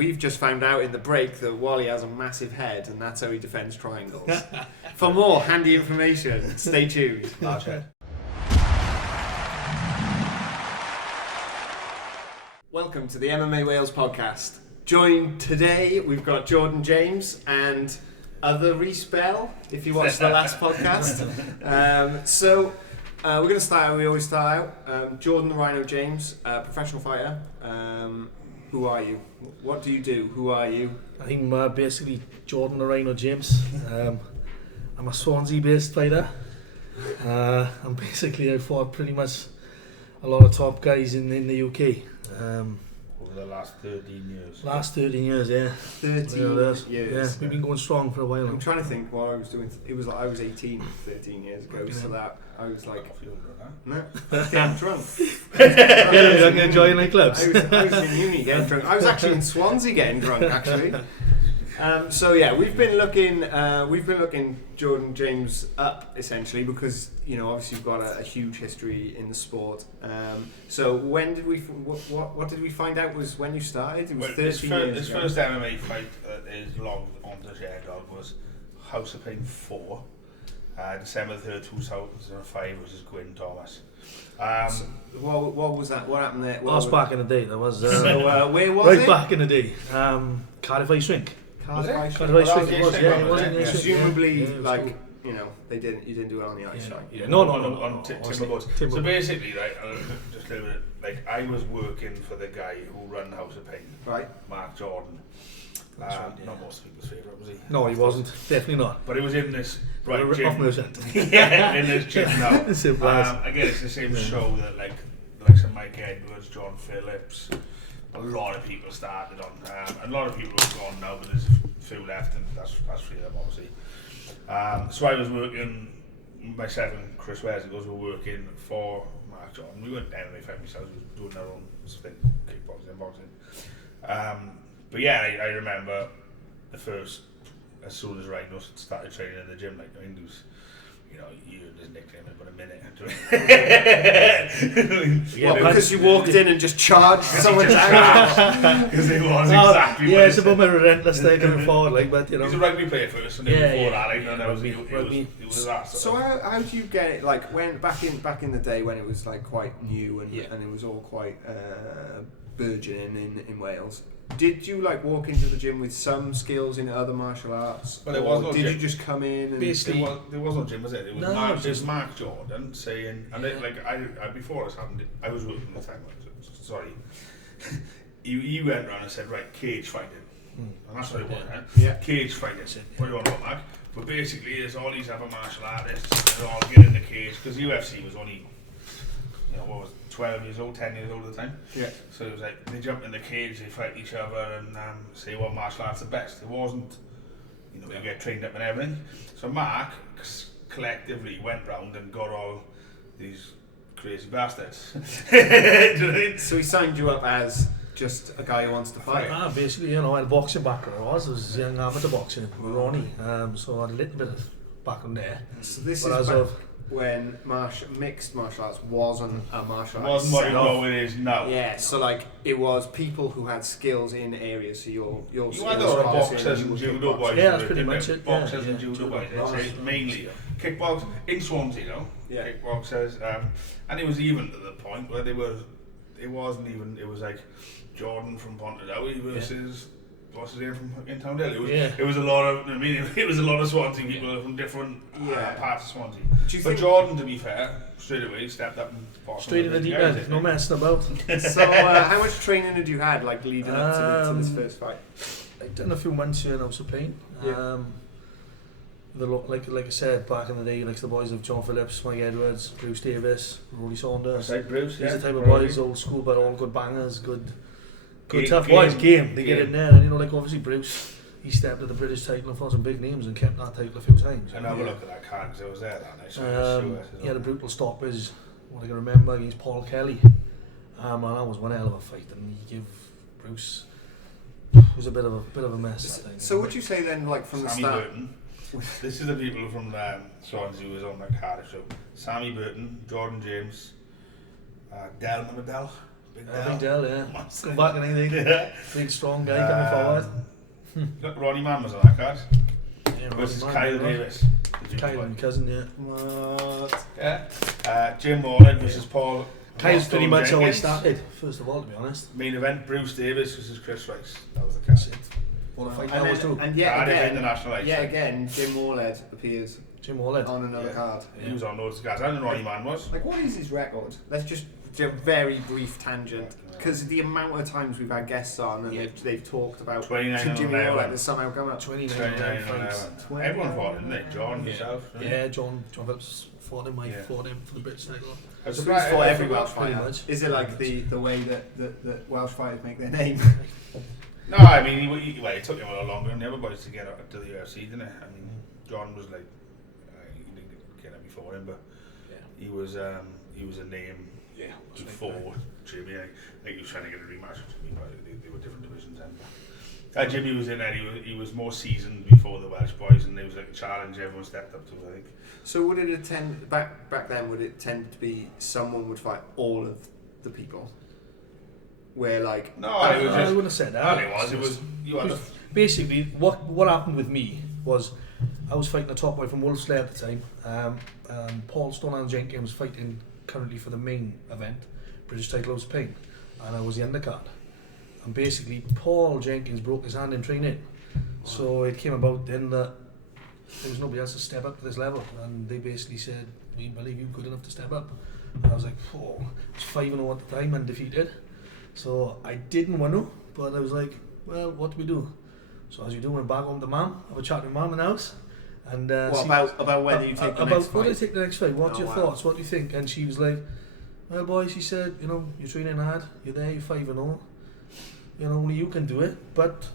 we've just found out in the break that Wally has a massive head, and that's how he defends triangles. For more handy information, stay tuned. Okay. Welcome to the MMA Wales podcast. Joined today, we've got Jordan James and other Reese Bell, if you watched the last podcast. We're going to start how we always start out. Jordan the Rhino James, professional fighter. Who are you? What do you do? Who are you? I'm basically Jordan the Rhino James. I'm a Swansea-based fighter. I'm basically, I fought pretty much a lot of top guys in the UK. Over the last 13 years. Last 13 years, yeah. 13 years. Yeah, we've been going strong for a while. I'm trying to think what I was doing. It was like I was 18 13 years ago, so that I was like, no, getting drunk. Yeah, enjoying nightclubs. I was in uni getting drunk. I was actually in Swansea getting drunk, actually. We've been looking Jordan James up essentially because obviously you've got a huge history in the sport. So when did what did we find out was when you started? It was 13 years ago. His first MMA fight that is logged onto Sherdog was House of Pain 4, December 3rd, 2005, which is Gwyn Thomas. What was that? What happened there? That was back in the day. That was where was right it? back in the day. Cardiff Ice Rink. Presumably, they didn't. You didn't do it on the ice, right? Yeah. No. On timber boards. So basically, right, just a little bit. Like I was working for the guy who ran House of Pain, right? Mark Jordan. Right, not most people's favourite, was he? No, he wasn't. Definitely not. But he was in this gym. Yeah, in this gym now. Again, it's the same show that like some Mike Edwards, John Phillips. A lot of people started on, and a lot of people have gone now, but there's a few left, and that's three of them, obviously. So I was working, myself and Chris Wes were working for Mark Jordan. We weren't MMA fighting ourselves, we were doing our own spin, kickboxing and boxing. But yeah, I remember as soon as Rhino started training in the gym, like, I mean, there was, you heard his nickname in about a minute. Because you walked in and just charged someone down. Because it was exactly. Yeah, it's about my relentless style going forward, but He's a rugby player first, and then before that, it was that. So how do you get it? Like when back in the day when it was like quite new and it was all quite burgeoning in Wales. Did you like walk into the gym with some skills in other martial arts? Well, there was no did gym. you just come in and basically there was no gym, was it? It was no, Mark Jordan saying, and I before this happened, I was working at the time. Sorry, you went around and said, right, cage fighting, and that's what it was. Yeah. Cage fighting. What do you want to Mark? But basically, there's all these other martial artists. They're all getting in the cage because UFC was only, what was it? 12 years old, 10 years old at the time. Yeah. So it was like they jump in the cage, they fight each other, and say what martial art's the best. It wasn't, you get trained up and everything. So Mark collectively went round and got all these crazy bastards. So he signed you up as just a guy who wants to fight. Basically, I had a boxing background. I was young amateur boxing with Ronnie, so I had a little bit of background there. So this is when mixed martial arts wasn't a martial arts. Wasn't what it is now. Yeah, so like it was people who had skills in areas. So your you had a lot of boxers and judo boys. Yeah, that's pretty much it. Boxers and judo boys. Mainly kickbox in Swansea, kickboxers, and it was even to the point where they were. It wasn't even. It was like Jordan from Pontardawe versus. What's his name from fucking Townhill? It was a lot of. I mean, it was a lot of Swansea people from different parts of Swansea. But Jordan, to be fair, straight away stepped up and fought. Straight in the deep end, no messing about. So, how much training had you had, like leading up to this first fight? I'd done a few months here in House of Pain. Like I said, back in the day, like the boys of John Phillips, Mike Edwards, Bruce Davis, Rory Saunders. Bruce, these are the type of boys, old school, but all good bangers, good tough boys, game. They get in there, and like obviously Bruce, he stepped at the British title and fought some big names and kept that title a few times. And have a look at that card because I was there that night. He had a brutal stoppage, what I can remember, against Paul Kelly. And that was one hell of a fight, and he gave Bruce. It was a bit of a mess. So would you say then, like from Sammy the start? Burton, this is the people from Swansea who was on that Cardiff show. Sammy Burton, Jordan James, Del Big Del, yeah. Massive. Go back and anything. Yeah. Big strong guy coming forward. Look, Ronnie Mann was on that card. Yeah, Versus Ronnie Kyle Mann, right? Davis. Kyle and cousin, yeah. What? Yeah. Jim Morland versus Paul. Kyle's pretty Stone much how I Jenkins. started, first of all, to be honest. Main event, Bruce Davis versus Chris Rice. That was the cast. What a fight And, that was then, too. and yet Cardiff again, International. yet again, Jim Morled appears Jim Wallet. on another Yeah. card. He was on loads of guys. I don't know Ronnie Mann was. Like, what is his record? Let's just do a very brief tangent, because the amount of times we've had guests on and they've talked about 29 and Jimmy 11. Morled has somehow come up. 29 29 and fights. 11. Everyone fought, didn't they? John, Yeah. yourself. right? Yeah, John Phillips fought him, I Yeah. fought him for the British title. I was So surprised it's for every Welsh pretty fighter. much. Is it like the way that Welsh fighters make their name? No, I mean, it took him a lot longer than the other boys to get up to the UFC, didn't it? I mean, John was like, he didn't get it before him, but he was a name before Jimmy. I think he was trying to get a rematch with Jimmy, but they were different divisions then. Jimmy was in there, he was more seasoned before the Welsh boys, and it was like a challenge everyone stepped up to, I think. So would it tend back then? Would it tend to be someone would fight all of the people? Where like No, I it was just. wouldn't have said that. It was. You had the. Basically, what happened with me was I was fighting a top boy from Wolfsley at the time. Paul Stone Jenkins was fighting currently for the main event, British title of Spain, and I was the undercard. And basically, Paul Jenkins broke his hand in training, so it came about then that there was nobody else to step up to this level, and they basically said, "We believe you good enough to step up." And I was like, "Oh, I was 5-0 at the time, undefeated." So I didn't want to, but I was like, "Well, what do we do?" So as you do, went back home to Mum, have a chat with Mum in the house, and what about whether you take the next fight? What do I take the next fight? What's your wow. thoughts? What do you think? And she was like, "Well, boy," she said, "you know, you're training hard. You're there. You're 5-0. You know, only you can do it. But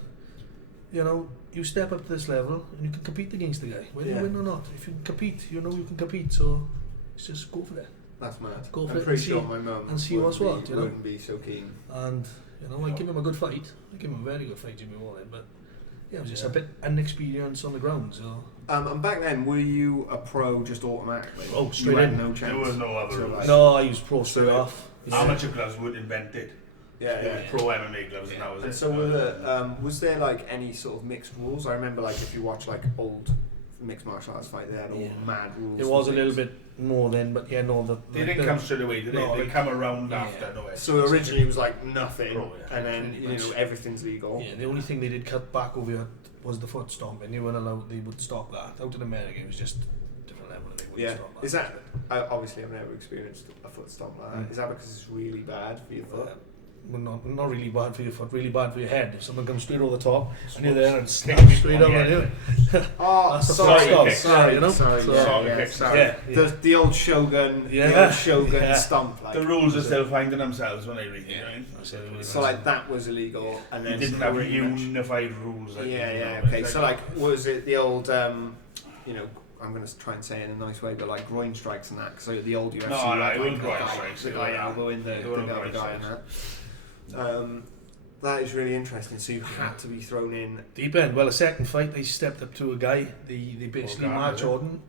you know, you step up to this level and you can compete against the guy, whether you win or not. If you can compete, you know you can compete. So it's just go for it." That's mad. Go for I'm it pretty and sure see- my mum and see what's what, you know? wouldn't be so keen. And you know, I give him a good fight. I give him a very good fight, Jimmy Wallen. But yeah, I was just a bit inexperienced on the ground. So And back then, were you a pro just automatically? Oh, straight you had in. no chance. There was no other So, rules. like, no, I was pro straight off. Amateur gloves weren't invented. Yeah, It yeah. was pro MMA gloves, and that was And it. so was there like any sort of mixed rules? I remember like if you watch like old mixed martial arts fight, they had all mad rules. It was a and little things. bit more then, but yeah, no, They didn't come straight away, did they? No, They like- come around yeah. after. No, So originally it was like nothing, Pro, yeah. and then Pretty much. everything's legal. Yeah, the only thing they did cut back over here was the foot stomping. They weren't allowed. They would stop that. Out in America, it was just different level. And they wouldn't Yeah. stop Is that obviously I've never experienced a foot stomp like that. Is that because it's really bad for your foot? Well, not really bad for your foot, really bad for your head. If someone comes straight over the top and you're there and Kick snap people straight on up the on you. head. Oh, That's the sorry, first stop. sorry, You know? sorry, So- yeah, Soccer yeah, kick, sorry. Yeah, yeah. The old Shogun, Yeah. the old Shogun Yeah. stomp, like. The rules are still finding themselves when they read it. Right? So like that was illegal, and You then didn't have pretty much- unified rules. Like Yeah, you yeah, know, okay. it's So like, was it the old, I'm going to try and say it in a nice way, but like groin strikes and that. So the old UFC, No, like, it wasn't the groin guy- strikes, the it guy was- elbowing the it wasn't other groin guy and that. That is really interesting. So you had to be thrown in. Deep end. Well, a second fight, they stepped up to a guy. They basically Gardner, Mark is it? Jordan.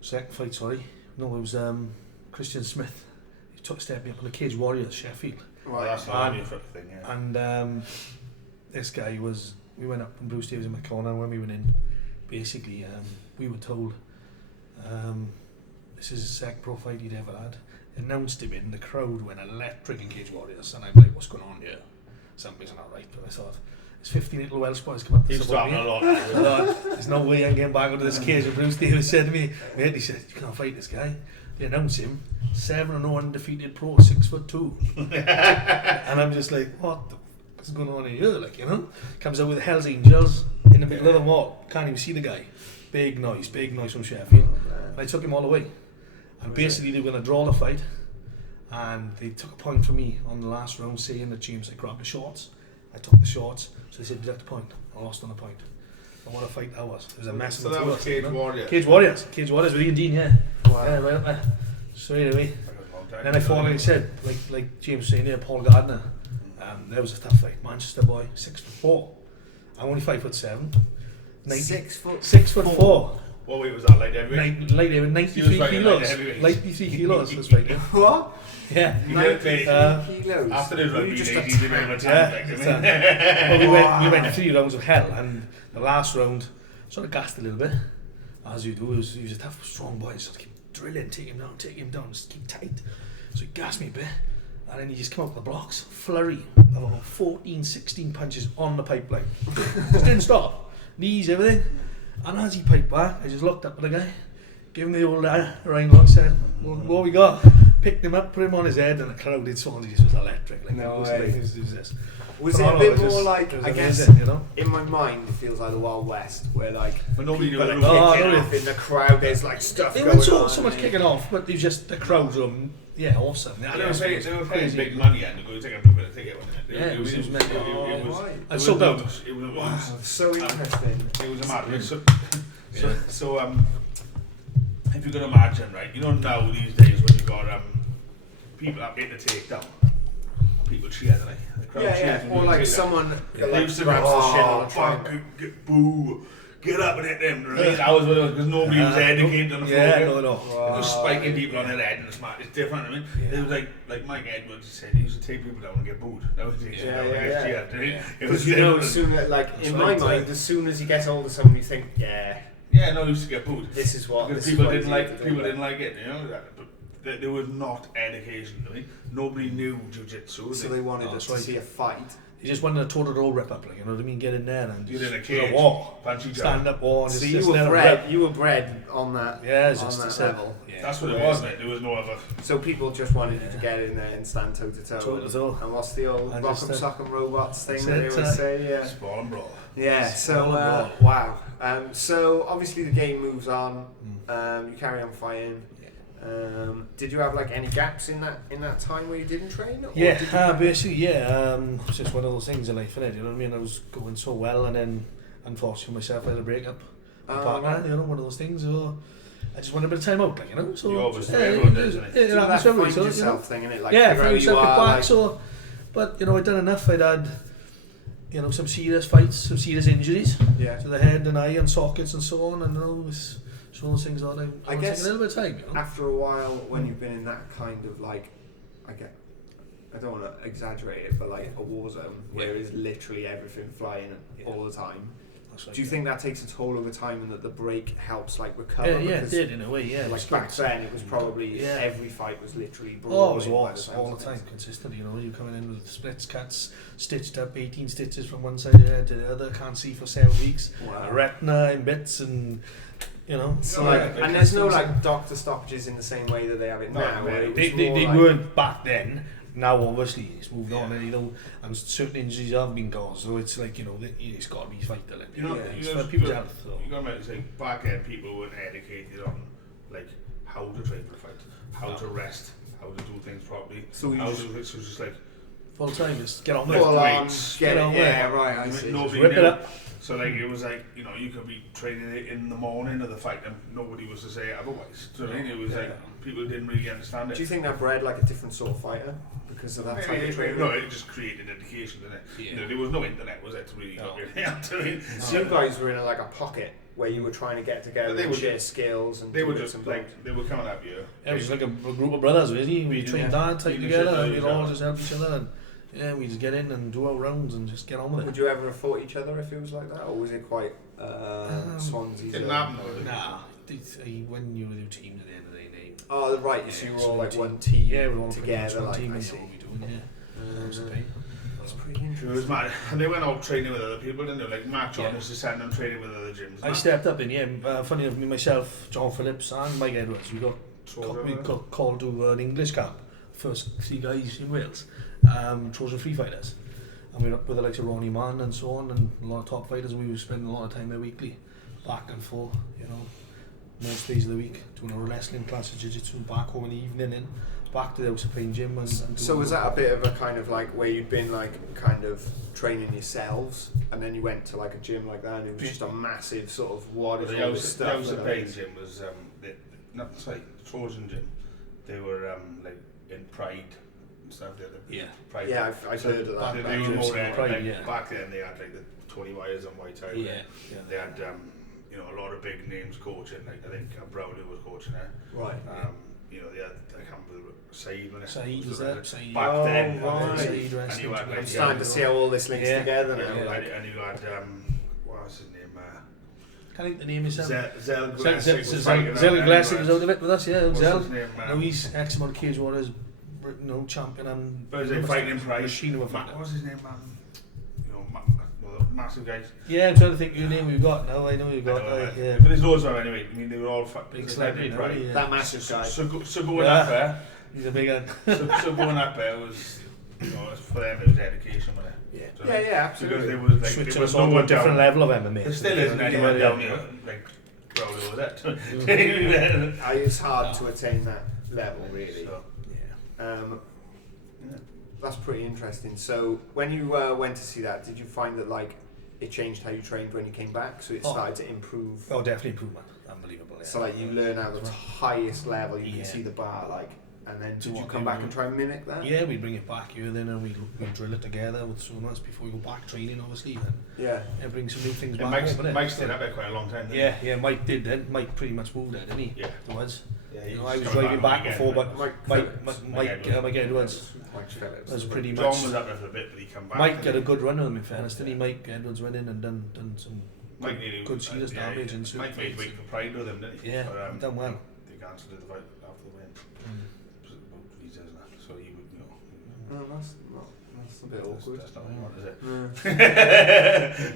Second fight, sorry. No, it was Christian Smith. He took a step up on the Cage Warriors, Sheffield. Well, that's not a new thing, yeah. And this guy was. We went up and Bruce Davis in my corner. When we went in, basically, we were told this is the second pro fight he'd ever had. Announced him in, the crowd went electric in Cage Warriors, and I'm like, what's going on here? Something's not right. But I thought, there's 15 little Welsh boys come up to He's support talking me. a lot. I thought, there's no way I'm getting back into this cage. And Bruce Davis said to me, mate, he said, you can't fight this guy. They announced him 7-0 undefeated pro, 6'2". And I'm just like, what the f is going on here? Like, you know, comes out with Hell's Angels in the middle of the wall. Can't even see the guy. Big noise from Sheffield. And I took him all the way. And basically they were going to draw the fight, and they took a point from me on the last round, saying that James had grabbed the shorts. I took the shorts, so they said deduct the point. I lost on the point. And what a fight that was. It was a mess. So that was Cage Warriors. Cage Warriors with Ian Dean, yeah. Wow. Yeah, right up there. Straight away. That was a long time. Then I fought, like I said, like James was saying there, Paul Gardner. That was a tough fight. Manchester boy, 6'4". I'm only 5'7". 6 foot. 6'4". What weight was that? Light heavyweight? Light heavyweight, 93 kilos. 93 kilos was fighting. What? Yeah. 93 kilos. After the rugby days, just he did a Well, we went 3 rounds of hell, and the last round sort of gassed a little bit, as you do. He was a tough, strong boy. So keep drilling, take him down, just keep tight. So he gassed me a bit, and then he just come out with the blocks, flurry of about 14, 16 punches on the pipeline. Just didn't stop, knees, everything. And as he piped back, I just looked up at the guy, gave him the old Rhino, said, what we got? Picked him up, put him on his head, and the crowd in Swansea just was electric. Like, No it was way. like, it was this. Was it a bit more like, I guess, you know? in my mind, it feels like the Wild West, where like But nobody people knew are it was kicking no, off in the crowd, there's like stuff It going was on. so much kicking off, but it was just the crowd were, awesome. They were paying crazy. big money and they were take a ticket, wasn't it? Yeah, it was meant to. It was. Right. And so good. Wow, so interesting. It was a mad. So if you can imagine, right? You know now these days when you got people up in the takedown, people cheer, don't they? The crowd cheers when or you like take someone that. They used to grabs the shit on a fuck, train. boo, get up and hit them. Right? That was what it was because nobody was educated on the floor. Yeah, It no. was spiking people on their head and it's different. I mean, it was like Mike Edwards said, he used to take people down and get booed. Nowadays, Yeah. It was You know, different. as soon like in my right, mind, as soon as you get hold of someone, you think, Yeah, no, he used to get booed. this is what. Because this people is what didn't you like need to do. people didn't like it, you know. But there was not education. I mean, nobody knew jiu-jitsu. So they wanted us that's to right. see a fight. You just wanted a total rip up, like, you know what I mean? Get in there and You're in a just cage, war, punch each other. stand up war. So just you let were 'em bred. rip. You were bred on that. Yeah, it's on just that it's a- level. Yeah. That's what it was, mate. There was no other. So people just wanted you to get in there and stand toe to toe. Toe to toe. And what's the old And rock just, 'em sock 'em robots thing that's that they it, always say? Yeah. Spall and brawl. Yeah. So All abroad. wow. So obviously the game moves on. You carry on fighting. Did you have like any gaps in that time where you didn't train? Or Yeah, did you basically, it's just one of those things in life, innit? You know what I mean? I was going so well, and then unfortunately myself I had a breakup. My partner, you know, one of those things. So I just wanted a bit of time out, like, you know. So You always do, yeah, everyone does, it innit? do that happens to everybody, find so, you know. yourself thing, innit? Like Yeah, figure find out who yourself, you get are, back. like- So, but you know, I'd done enough. I'd had, you know, some serious fights, some serious injuries Yeah. to the head and eye and sockets and so on, and you know, it's one of those things on. I guess take a little bit of time, you know. After a while, when you've been in that kind of like, I don't want to exaggerate it, but like a war zone where it's literally everything flying all the time. That's right, Do you yeah. think that takes a toll over time, and that the break helps like recover? Yeah, it Because, did in a way, yeah. like back then, it was probably Yeah. every fight was literally Oh, it was brawling by wars sounds all of the time, things. consistently. You know, you're coming in with splits, cuts, stitched up, 18 stitches from one side of your head to the other, can't see for 7 weeks, Wow. a retina in bits, and you know. So No, like, yeah, and there's no like doctor stoppages in the same way that they have it No, now. no, where it was They more like, weren't back then. Now, obviously, it's moved on, and you know, and certain injuries have been caused, so it's like, you know, it's got to be vital. You know, it's you for know, people's people- health. So. You got to say back then people weren't educated on like how to train for a fight, how to rest, how to do things properly. So you how just- to do things. So it's just like Full time, just get on with Full it. on. on, weights, get on it, with yeah, it. right, I see. nobody Rip knew. it up. So like it was like, you know, you could be training it in the morning of the fight and nobody was to say otherwise. Do you know what I mean? It was like people didn't really understand it. Do you think that bred like a different sort of fighter because of that type of training? No, it just created education, didn't it? Yeah. You know, there was no internet, was it, to really look at it? So you guys were in like a pocket where you were trying to get together But they and were share skills and They do were bits just and like, bobs. they were coming up here. Yeah, it was like a group of brothers, really. We trained hard, tight Leadership together, and of we'd each all other. just help each other, and yeah, we just get in and do our rounds and just get on with it. Would you ever have fought each other if it was like that, or was it quite Swansea? Didn't happen. Nah, when you were with your teams at the end of the day, Oh, right. So Yeah, you were so all the like team- one team yeah, we're all pretty much together. one Like team, I we see. know what we're doing, yeah. That's pretty It interesting. was mad. And they went out training with other people, didn't they? Like Matt Yeah. John used to send them training with other gyms. I stepped up in, yeah. Funny enough, me, myself, John Phillips, and Mike Edwards, we got called to an English camp. First 3 guys in Wales, Trojan Free Fighters, and we were up with the likes of Ronnie Mann and so on, and a lot of top fighters. We were spending a lot of time there weekly, back and forth, you know, most days of the week, doing a wrestling class of jiu-jitsu, back home in the evening, and back to the house of playing gym. And So was that a bit of a kind of like where you'd been like kind of training yourselves, and then you went to like a gym like that, and it was just a massive sort of what is The all this house stuff? of that Pain is? gym was not sorry, Trojan gym. They were like in Pride and stuff. They had the Yeah. Pride. Yeah, I've So heard of They that. were more Pride, like, yeah. back then they had like the 20 wires on white tie. Yeah, They had you know, a lot of big names coaching. Like I think Browder was coaching her. Right. You know, I can't remember Saeed was there. Saeed. Back then. Right. Saeed And you had, I'm starting to see how all this links together now. And you had what was his name? Can't think the name is Zell Glassing was out of it with us, yeah. Zell. His name? No, he's X amount of Cage Warriors, champion and. But was fighting in Pride? Machine of a What was his name? You know, massive guys. Yeah, I'm trying to think of your name we've got now. I know you've got. Yeah. But there's loads of them anyway. I mean, they were all big celebrity, Pride. Yeah. That massive guy. So going up there. He's a big one. so going up there was, you know, for them it was education, wasn't it? Yeah. So Yeah, absolutely. Because there was like Switching us on to a different level of MMA. There still isn't anyone down here like Rhino was it. It's hard to attain that level, really. So, that's pretty interesting. So when you went to see that, did you find that like it changed how you trained when you came back? So it started to improve. Oh, definitely improvement. Unbelievable. Yeah. So like you learn at the highest level, you can see the bar, like, and then did you come back and try and mimic that? Yeah, we bring it back here then, and we drill it together with someone else before we go back training, obviously. And bring some new things back. Mike stayed up there quite a long time. Yeah, Mike did then. Mike pretty much moved it, didn't he? Yeah. Towards. Yeah, I was driving back before, but Mike Edwards. was pretty much. John was up there for a bit, but he come back. Mike had a good run with him, in fairness, didn't he? Mike Edwards went in and done some good serious damage and so. Mike made weight for Pride with him, didn't he? Yeah, done well. They cancelled it after the win. About visas and that, so he would, you know. No, that's a bit awkward. That's not what is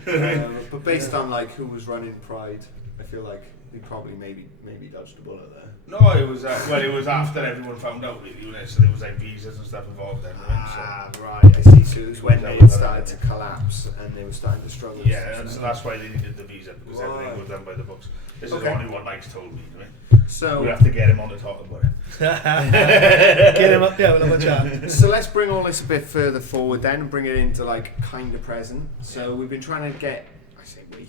it? But based on like who was running Pride, I feel like he probably maybe dodged a bullet there. No, it was it was after everyone found out really, wasn't it? So there was like visas and stuff involved then. Right, I see. So it was when they started to collapse and they were starting to struggle. Yeah, so that's why they needed the visa, because everything was done by the books. This is only what Mike's told me, right? So we have to get him on to talk about it. Get him up, yeah, we'll have a chat. So let's bring all this a bit further forward then and bring it into like kind of present. So we've been trying to get, I say we,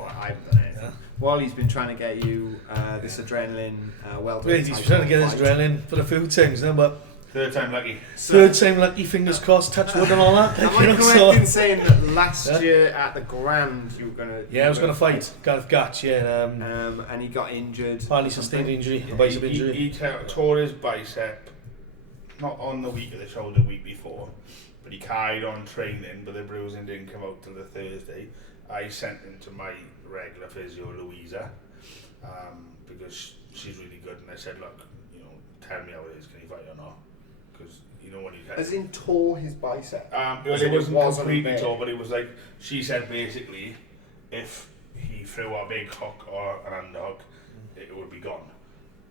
I haven't done anything. Wally's been trying to get you this adrenaline welterweight. He's trying to get his adrenaline for a few times now, but third time lucky. Third time lucky, fingers crossed, touch wood and all that. Am I correct in saying that last year at the Grand you were going to... Yeah, I was going to fight Gareth Gatch, and he got injured. Partly sustained injury, a bicep injury. He tore his bicep, not on the week of the show, the week before, but he carried on training, but the bruising didn't come out till the Thursday. I sent him to my regular physio, Louisa, because she's really good, and I said, look, you know, tell me how it is, can he fight or not? Because you know when you as in tore his bicep. Well, it wasn't completely tore, but it was like she said basically, if he threw a big hook or an underhook, it would be gone.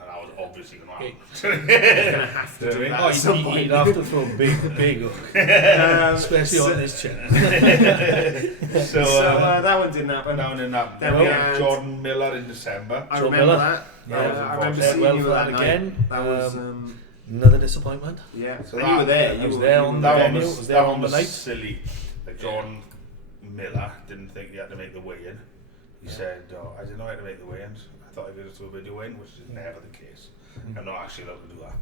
And I was obviously going to happen. He's going to have to do that. He'd have to throw a big hook, especially on this chin. So that one didn't happen. That one didn't happen. Then we had Jordan Miller in December. I remember that. Yeah, I remember seeing you that again. That was another disappointment. Yeah, so you were there. I was there on the venue. Was there on the night. Silly. Like Jordan Miller didn't think he had to make the weigh-in. He said, I didn't know how to make the weigh-ins. I thought I could just do a video in, which is never the case. I'm not actually allowed to do that.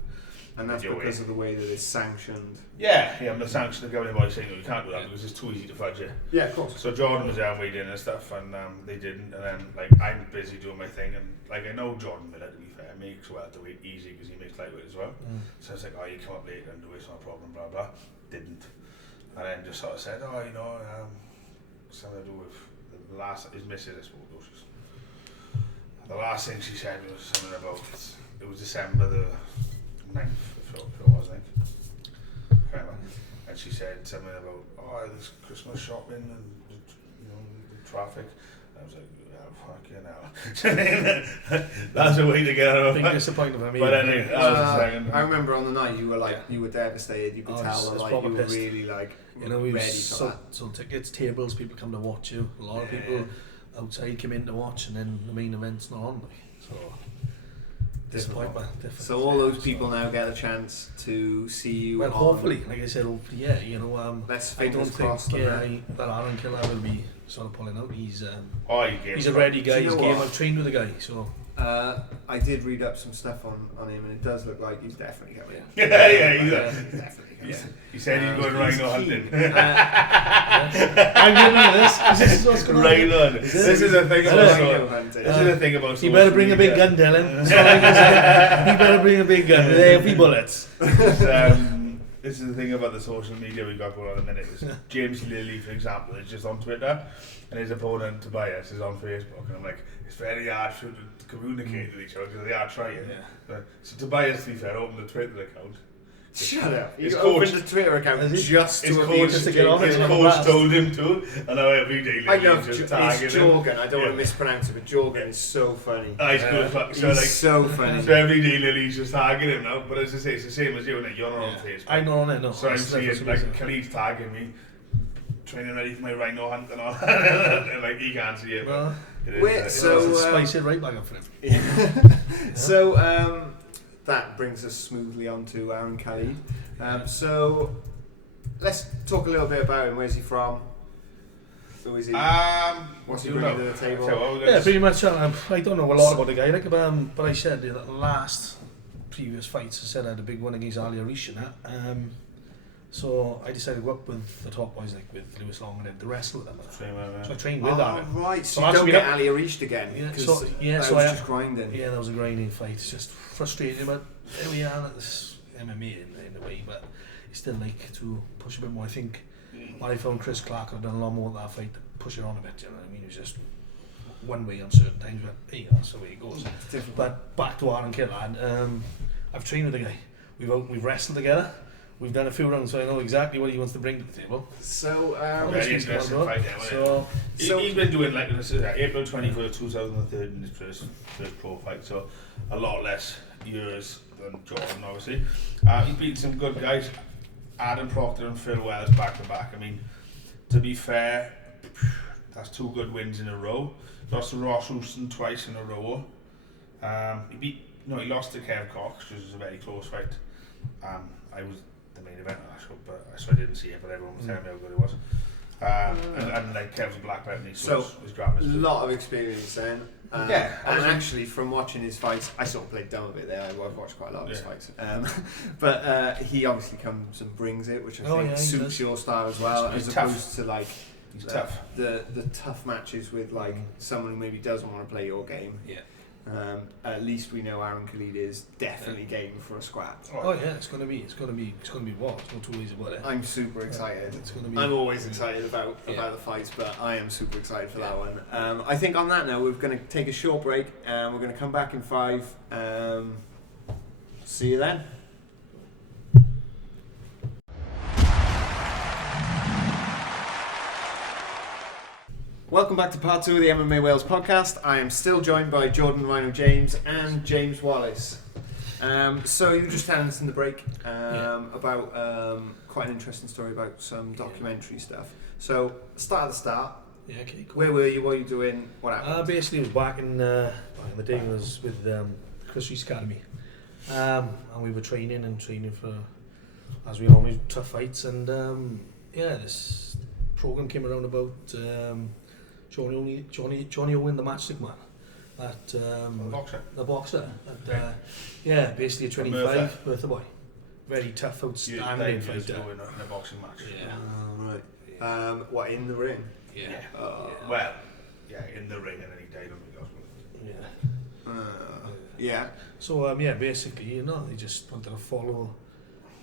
And that's because of the way that it's sanctioned. Yeah, I'm the sanction of governing body saying that you can't do that because it's too easy to fudge it. Yeah, of course. So Jordan was there weighed in and stuff, and they didn't. And then like I'm busy doing my thing, and like I know Jordan Miller, to be fair, makes welterweight easy because he makes lightweight as well. So I was like, oh, you come up later and do it, it's not a problem, blah blah. Didn't. And then just sort of said, oh, you know, something to do with the last his missus, I suppose. The last thing she said was something about, it was December the 9th, if it was, I think. And she said something about, there's Christmas shopping and, you know, the traffic. And I was like, fuck you now. That's a way to get out of it. Big disappointment for me. But anyway, I remember on the night you were like, you were devastated. You could tell that like you were really like, you know, we ready for that. So tickets, tables, people come to watch you. A lot of people outside came in to watch, and then the main event's not on. So disappointment. So all those people now get a chance to see you. Well, hopefully, like I said, hopefully, you know, I don't think that Aaron Killer will be sort of pulling out. He's he's a ready guy. He's game. I've trained with the guy, so. I did read up some stuff on him, and it does look like he's definitely coming. He's definitely coming. He said he's going Rhino hunting. I'm getting this. This is what's going on. Rhino. This is the thing about Rhino hunting. This is the thing about You better bring a big gun, Dylan. You better bring a big gun with heavy bullets. This is the thing about the social media we've got going on at the minute. Is James Lilly, for example, is just on Twitter, and his opponent Tobias is on Facebook, and I'm like, it's very hard for them to communicate with each other because they are trying. Yeah. So Tobias, to be fair, opened a Twitter account. Shut up. His You coach- opened a Twitter account just His to coach, abuse just to James. get on his it. coach told him to, and now every day I Lilly love just it's tagging him. Jorgen. I don't want to mispronounce it, but Jorgen is so funny. He's good. So He's like, so funny. so every day Lily's just tagging him now. But as I say, it's the same as you, and you're not on Facebook. I'm not on it, no. So I'm seeing like Khalid's tagging me, training ready for my rhino hunt and all. And like he can't see it. Well, But it is, Wait, so spice it right back up for him. So that brings us smoothly on to Aaron Khalid. So let's talk a little bit about him. Where's he from? Who is he? What's he bringing to the table? Yeah, pretty much. I don't know a lot about the guy, like, but I said in the last previous fights, I said I had a big one against Ali Arish and that. So I decided to go up with the top boys, like with Lewis Long and then to wrestle with them. So I trained with Aaron. Right, so So you don't actually get that- Ali Arish again. Yeah, Because so that was just grinding. Yeah, that was a grinding fight. It's just frustrating, but there we are. This MMA in a way, but it's still like to push a bit more. I think when I found Chris Clark, I've done a lot more with that fight to push it on a bit. You know what I mean? It was just one way on certain times, but hey, that's the way it goes. But back to Aaron Killard, I've trained with the guy. We've wrestled together. We've done a few rounds, so I know exactly what he wants to bring to the table. So, very interesting fight there, he's been doing like this is April 21st, 2013 his first pro fight, so a lot less years than Jordan, obviously. He's beaten some good guys, Adam Proctor and Phil Wells back to back. I mean, to be fair, that's 2 good wins in a row. Lost to Ross Houston twice in a row. He lost to Kev Cox, which was a very close fight. I was the main event on that show, but so I didn't see it, but everyone was telling me how good it was. And like Kev's a black belt, so his grappling. A lot of experience then. And actually, from watching his fights, I sort of played dumb a bit there. I've watched quite a lot of his fights. But he obviously comes and brings it, which I think suits your style as well, as opposed to like the tough matches with like someone who maybe doesn't want to play your game. Yeah. At least we know Aaron Khalid is definitely game for a scrap. Oh yeah, it's gonna be what? There's no two ways about it. I'm super excited. It's gonna be. I'm always excited about the fights, but I am super excited for that one. I think on that note, we're going to take a short break, and we're going to come back in 5. See you then. Welcome back to part 2 of the MMA Wales podcast. I am still joined by Jordan Rhino James and James Wallace. So you were just telling us in the break about quite an interesting story about some documentary stuff. So start at the start. Yeah, okay, cool. Where were you? What were you doing? What happened? Basically, it was back in the day. I was with Chris Reese Academy, and we were training for, as we always, tough fights. And this program came around about Johnny Owen, the matchstick man, the boxer. Basically a 25 Bertha boy, very tough, outstanding fighter. In a boxing match. Right. What, in the ring? Yeah. Well, in the ring, and then he died on the gospel. So basically, they just wanted to follow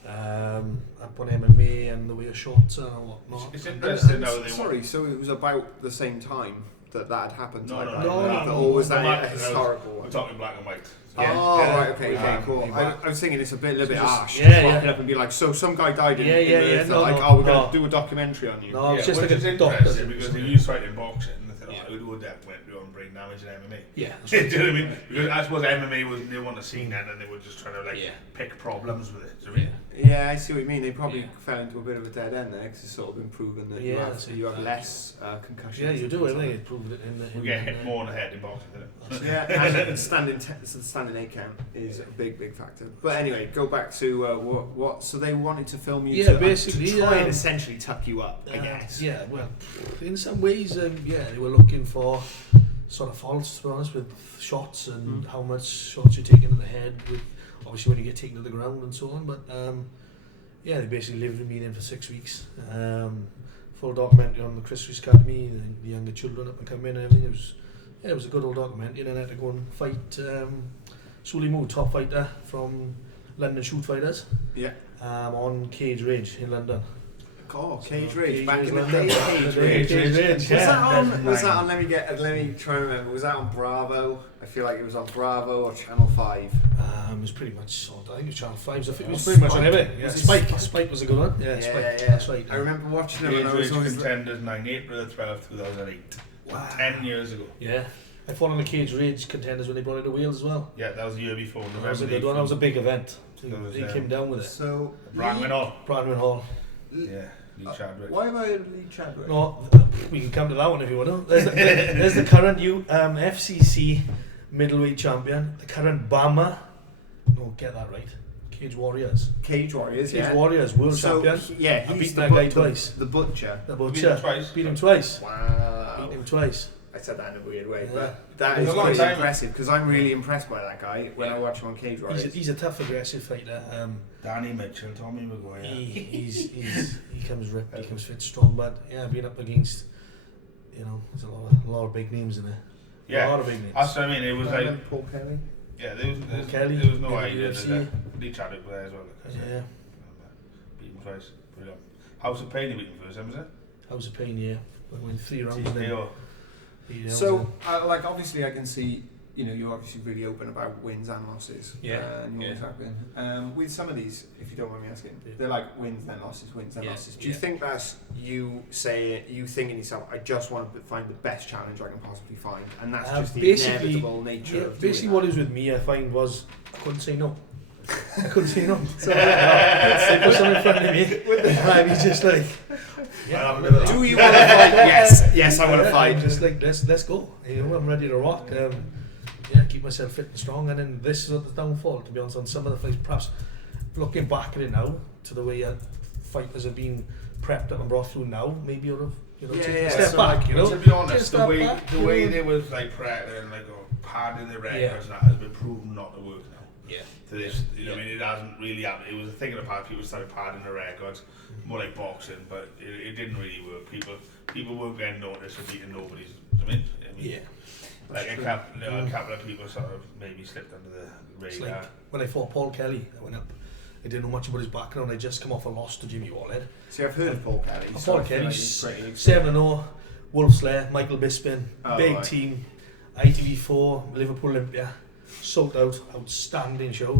up on MMA and the way of shots and whatnot. It's interesting now they Sorry, so it was about the same time that had happened? No. Or was that a historical one? I'm talking black and white. Right, okay, cool. I was thinking it's a little bit harsh. Walking up and be like, so some guy died in Earth, we're going to do a documentary on you. No, it's just like it's a interesting because he used fighting boxing and they thought, who would that went on brain damage in MMA? Yeah. Do you know what I mean? Because I suppose MMA was, they wouldn't have seen that and they were just trying to pick problems with it. Do you know what I mean? Yeah, I see what you mean. They probably fell into a bit of a dead end there because it's sort of been proven that you have less concussions. Yeah, you do. Everything it proved it in the. We get hit more on the head in boxing, didn't it? And standing 8 count is a big factor. But anyway, go back to what. So they wanted to film you basically to try and essentially tuck you up, I guess. Yeah, well, in some ways, they were looking for sort of faults, to be honest, with shots and how much shots you're taking in the head with. Obviously when you get taken to the ground and so on, but they basically lived with me then for 6 weeks, full documentary on the Christmas Academy, the younger children up and coming and everything. It was a good old documentary, and then I had to go and fight Suleiman, top fighter from London Shoot Fighters. Yeah. On Cage Rage in London. Oh, Cage Rage, back in the London. day. Cage Rage. Cage Rage. Was that on? Let me try and remember. Was that on Bravo? I feel like it was on Bravo or Channel 5. It was pretty much on. I think it was Channel 5. It was pretty much on everything. Yeah, Spike was a good one. Yeah, Spike. That's right. I remember watching it. Cage Rage contenders 9 April 12, 2008. Wow. 10 years ago. Yeah. I fought on the Cage Rage contenders when they brought it to Wales as well. Yeah, that was the year before. That was a good one. That was a big event. He came down with it. So Brandon Hall. Yeah. Lee Chadwick. Why am I Lee Chadwick? No, we can come to that one if you want to. There's the current FCC middleweight champion, the current BAMA. No, get that right. Cage Warriors. Cage Warriors, world champion. Yeah, I beat he's that guy twice. The Butcher. Beat him twice. Wow. Beat him twice. I said that in a weird way, Yeah. but that is really impressive because I'm really impressed by that guy when I watch him on Cage Warriors. He's a tough, aggressive fighter. Danny Mitchell, Tommy Maguire. He comes ripped, he comes fit, strong, but yeah, being up against, there's a lot of big names in there. Yeah, a lot of big names. That's what I mean. It was like Paul Kelly. Yeah, there was no idea that Lee Chadwick was there as well. Yeah. Beat him twice. Brilliant. House of Pain, he beat him first time, was it? House of Pain, yeah. Went 3 rounds. So, obviously I can see, you're obviously really open about wins and losses. And you're always happy. With some of these, if you don't mind me asking, they're like wins then losses. Do you think that's you thinking to yourself, I just want to find the best challenge I can possibly find, and that's just the inevitable nature of basically doing what is with me, I find, was I couldn't say no. I couldn't say no. So put someone in front of me, and he's just like, do you want to fight? Yes, I want to fight. Just like let's go. I'm ready to rock. Keep myself fit and strong. And then this is the downfall, to be honest, on some of the fights. Perhaps looking back at it now, to the way fighters have been prepped up and brought through now, maybe you'd have taken a step back. To be honest, the way they was like prepped and padding the records and that has been proven not to work now. Yeah. To this, I mean, it hasn't really happened. It was a thing in the past. People started padding the records, more like boxing, but it didn't really work. People weren't getting noticed for beating nobody's. Like a couple of people sort of maybe slipped under the radar. Like when I fought Paul Kelly, I went up. I didn't know much about his background. I just come off a loss to Jimmy Wallhead. See, I've heard of Paul Kelly. Paul Kelly, 7-0, Wolf Slayer, Michael Bisping, big team, ITV4, Liverpool Olympia, sold out, outstanding show.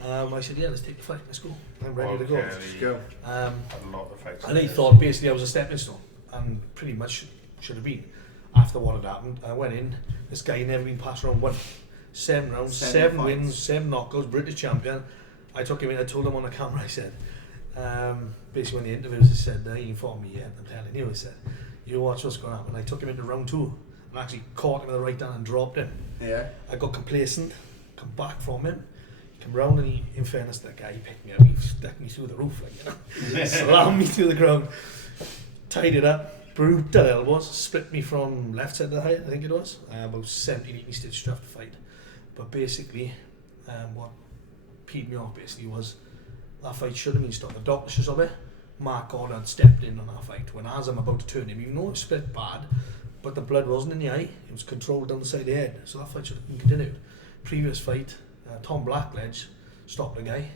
I said, let's take the fight, let's go. I'm ready to go. Let's go. Had a lot of fights. And they thought basically I was a stepping stone, and pretty much should have been. After what had happened, I went in. This guy had never been past round 1. 7 rounds, 7 wins, 7 knockouts, British champion. I took him in, I told him on the camera, I said, basically when the interviews, I said, he ain't fought me yet, I'm telling you, I said, you watch what's going to happen. I took him into round 2 and actually caught him with the right hand and dropped him. Yeah. I got complacent, come back from him, come round, and he, in fairness to that guy, he picked me up, he stuck me through the roof, slammed me to the ground, tied it up, brutal elbows, split me from left side of the height, I think it was, about 17-18 stitches after the fight. But basically, what peed me off basically was that fight should have been stopped. The doctor should have it. Mark Gordon had stepped in on that fight when as I'm about to turn him, even though it was split bad, but the blood wasn't in the eye, it was controlled down the side of the head, so that fight should have been continued. Previous fight, Tom Blackledge stopped the guy,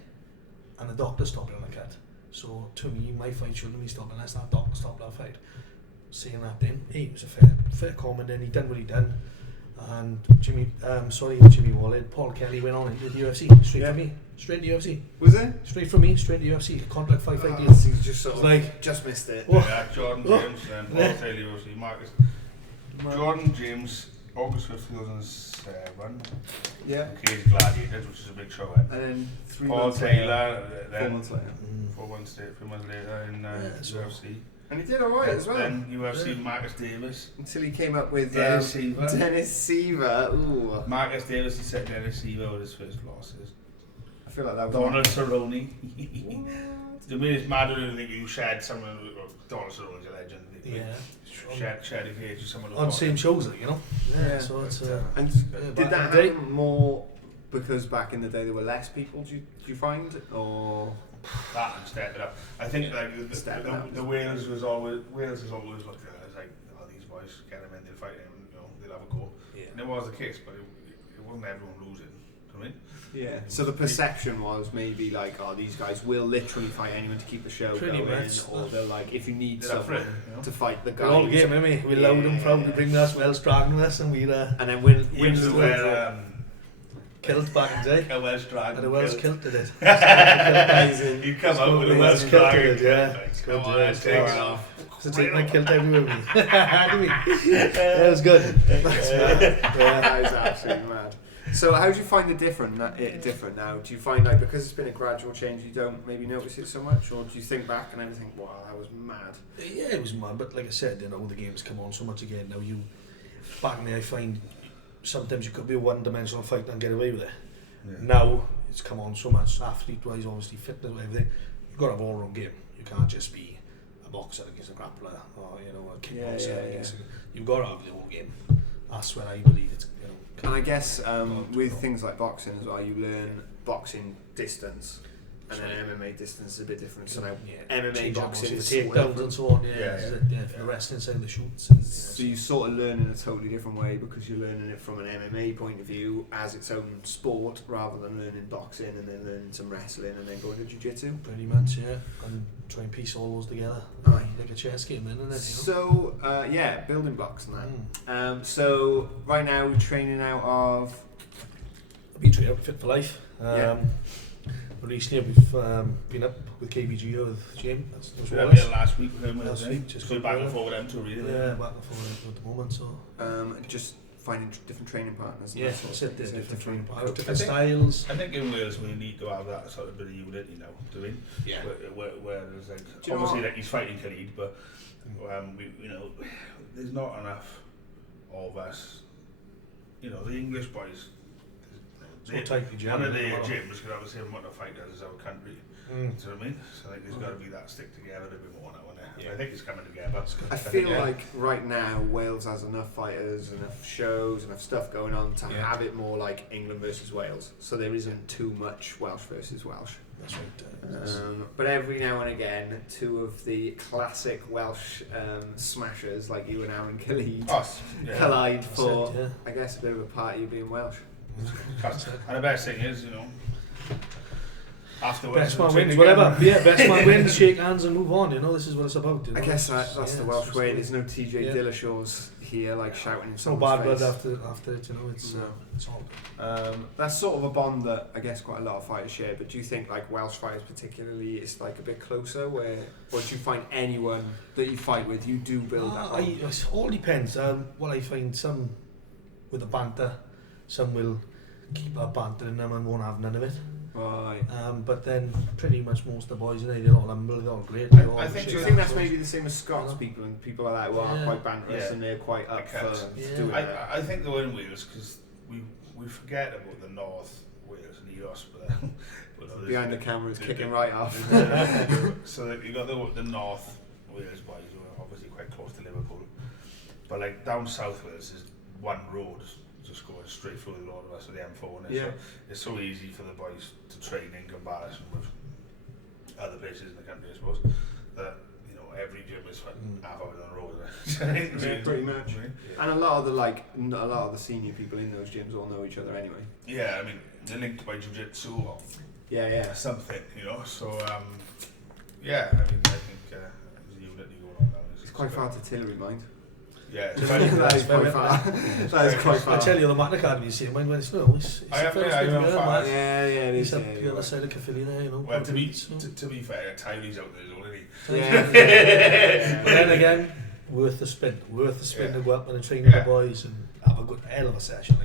and the doctor stopped it on the cut. So to me, my fight shouldn't have been stopped unless that doctor stopped that fight. Saying that then, it was a fair comment, and he done what he done. And Jimmy Wallhead, Paul Kelly went on into the UFC straight to UFC. Was it? Straight from me, straight to UFC. Contract 5 fight deal. He's just sort of just missed it. Jordan James and Paul Taylor UFC. Marcus. Jordan James, August 5th, 2007. Yeah. Cage Gladiators, which is a big show. And then 3 Paul months Taylor. later. 4 months later. 4 months later in UFC. And he did alright as well. Then UFC Marcus Davis. Until he came up with Dennis Seaver. Dennis Seaver. Ooh. Marcus Davis, he said Dennis Seaver with his first losses. I feel like that was Donald Cerrone. To me, it's mad to think you shared someone. Donald Cerrone's a legend. Yeah. Shared a cage with someone on the same shows, Yeah. So it's. And did that happen more because back in the day there were less people? Do you find, or? that and step it up. I think like the Wales has always looked at it as like, oh, these boys get them in, they'll fight them, you know, they'll have a go. Yeah. And it was the case, but it wasn't everyone losing. You know what I mean? Yeah. So the perception was maybe like, oh, these guys will literally fight anyone to keep the show going, or they're like, if you need someone to fight the guy. All game, we loud and proud to bring that Welsh dragon with us, and we and then win the where kilt back in the day. A Welsh dragon. And the Welsh kilted it. You come out with a Welsh dragon. Yeah. Come on, take it off. So take my kilt everywhere with me. That was good. That was absolutely mad. So how do you find it different now? Do you find like because it's been a gradual change you don't maybe notice it so much, or do you think back and think, wow, that was mad? Yeah, it was mad, but like I said, you know, the games come on so much again now. Back in there, I find sometimes you could be a one-dimensional fighter and get away with it. Yeah. Now it's come on so much, athlete-wise, obviously fitness and everything. You've got to have all round game. You can't just be a boxer against a grappler or a kickboxer against. You've got to have the whole game. That's where I believe it's. And I guess with things like boxing as well, you learn boxing distance, and then MMA distance is a bit different. So now MMA boxing is takedowns and so on. For the wrestling side, the shoots. So you sort of learn in a totally different way because you're learning it from an MMA point of view as its own sport, rather than learning boxing and then learning some wrestling and then going to jiu-jitsu. Pretty much, yeah. And try and piece all those together. Like a chess game, isn't it? So building blocks and that. So right now we're training out of. I've been training up Fit for Life. Recently we've been up with KBG with James. We were here last week with him. Last week, just going back and forth with them too, really. Yeah, back and forth at the moment. So just finding different training partners. Yeah, different training partners, different styles. I think in Wales we need to have that sort of bit of unity now, doing. Yeah. Whereas like obviously like he's fighting Khalid, but there's not enough of us. You know, the English boys. One of the gyms could have the same amount of fighters as our country. Do you know what I mean? So I think there's got to be that stick together a bit more now. I think it's coming together. I feel like right now Wales has enough fighters, enough shows, enough stuff going on to have it more like England versus Wales. So there isn't too much Welsh versus Welsh. That's right. But every now and again, two of the classic Welsh smashers like you and Aaron Khalid collide for, I guess, a bit of a party of being Welsh. And the best thing is, afterwards, best man wins, whatever. Best man wins, shake hands and move on. This is what it's about. I guess that's the Welsh way. There's no TJ Dillashaw's here shouting in someone's bad face. blood after it. It's all. That's sort of a bond that I guess quite a lot of fighters share. But do you think like Welsh fighters particularly is like a bit closer, or do you find anyone that you fight with you do build that bond? It all depends. What I find, some with the banter. Some will keep a banter in them and won't have none of it. Right. But then pretty much most of the boys, they're all humble, they're all great. Do you think that's maybe the same as Scots people and people like that who are quite banterous and they're quite up for doing that? I think though in Wales, because we forget about the North Wales and Eos, but behind the camera is kicking right off. So you got the North Wales boys who are obviously quite close to Liverpool, but like down South Wales is one road. Just going straight through the lot of us with the M4 and so it's so easy for the boys to train in comparison with other places in the country, I suppose, that every gym is half hour down the road. Yeah, pretty much. And a lot of the senior people in those gyms all know each other anyway. Yeah, I mean they're linked by jiu-jitsu or something, so I think there's a unity going on now. It's quite far to Tillery, mind. Yeah, that is quite far. That is quite far. I tell you, the Mac Academy, you see, when it's it's I have it is. He's up the other side of Caerphilly there, Well, to be fair, Tyrie's out there already. But then again, worth the spin to go up and train with the boys and have a good hell of a session,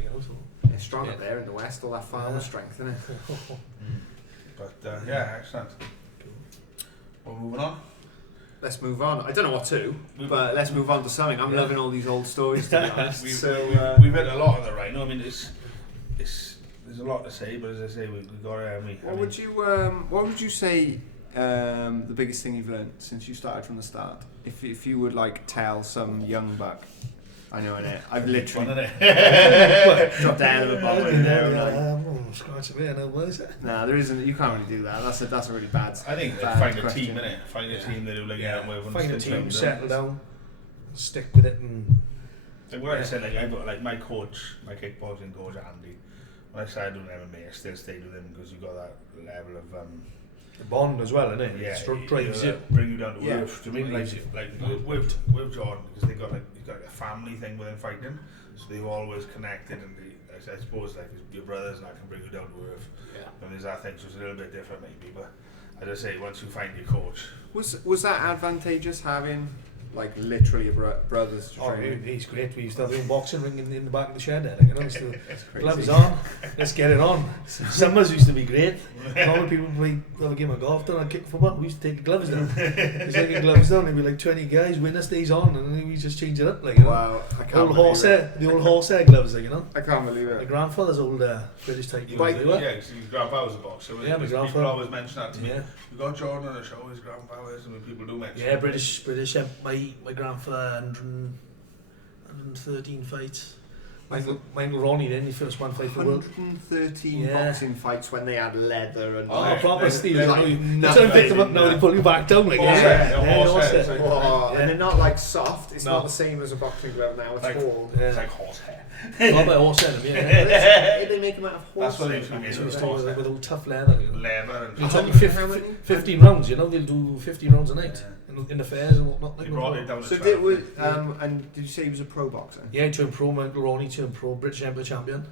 They're strong up there in the west, all that farmer strength, isn't it? But excellent. We're moving on. Let's move on. I don't know what to, but let's move on to something. I'm loving all these old stories, to be honest. We've had a lot on the Rhino. I mean, there's a lot to say, but as I say, we've got What would you say the biggest thing you've learned since you started from the start? If you would tell some young buck I know, innit? I've literally Fun, innit? dropped a hell of a bomb in there. Scratch away, I know, what is it? Nah, there isn't. You can't really do that. That's a really bad. I think they bad find a question. team, innit? Find a team that do like Find a team, settle down, stick with it, and like what I said, like I've got like my coach, my kickboxing coach Andy. When I started doing MMA, I still stayed with him because you got that level of the bond as well, innit? yeah, It drives you. bring you down to Yeah. earth. Do you mean like with Jordan, because he's got a family thing with him fighting, so they've always connected, and I suppose like your brothers and I can bring you down to earth. Yeah. And there's that thing, so it's a little bit different maybe, but as I say, once you find your coach, Was that advantageous having like literally your brothers to Oh, train? he's great. We used to have a boxing ring in the back of the shed there, you know. So gloves on, let's get it on. Summers used to be great. Normal people play have a game of golf, then I'd kick football. We used to take the gloves down. Just take the gloves down, there'd be like 20 guys, winner stays on, and then we just change it up, like, you know. Wow, I can't Old believe horsehair, the old horsehair gloves, like, you know. I can't believe My it. grandfather's old British type gloves, Like, they were. yeah, because his grandpa was a boxer. Yeah, my grandfather. People always mention that to me. Yeah. We got Jordan on the show, his grandpa is, and people do mention Yeah, it. British. My grandfather, 113 fights. Michael Ronnie then, his first one fight for the world. 113 Yeah. boxing fights when they had leather and Oh, like, proper they're steel. like You nothing. try to pick them up now, they pull you back down, like, Horsehair, yeah. horsehair. Horsehair. Wow. Yeah. And they're not like soft. It's No. not the same as a boxing glove now. It's Like- all. It's Yeah. like horsehair. Proper horsehair, yeah. They make them out of horse. That's what they used to make. So It it's was all horsehair. with all tough leather, you know. Leather and You're talking How many? 15 rounds, you know, they'll do 15 rounds a night in the fairs and whatnot. They Like, brought it down to So 12. did was and did you say he was a pro boxer? yeah, he turned pro, Michael Ronnie turned pro, British Empire champion.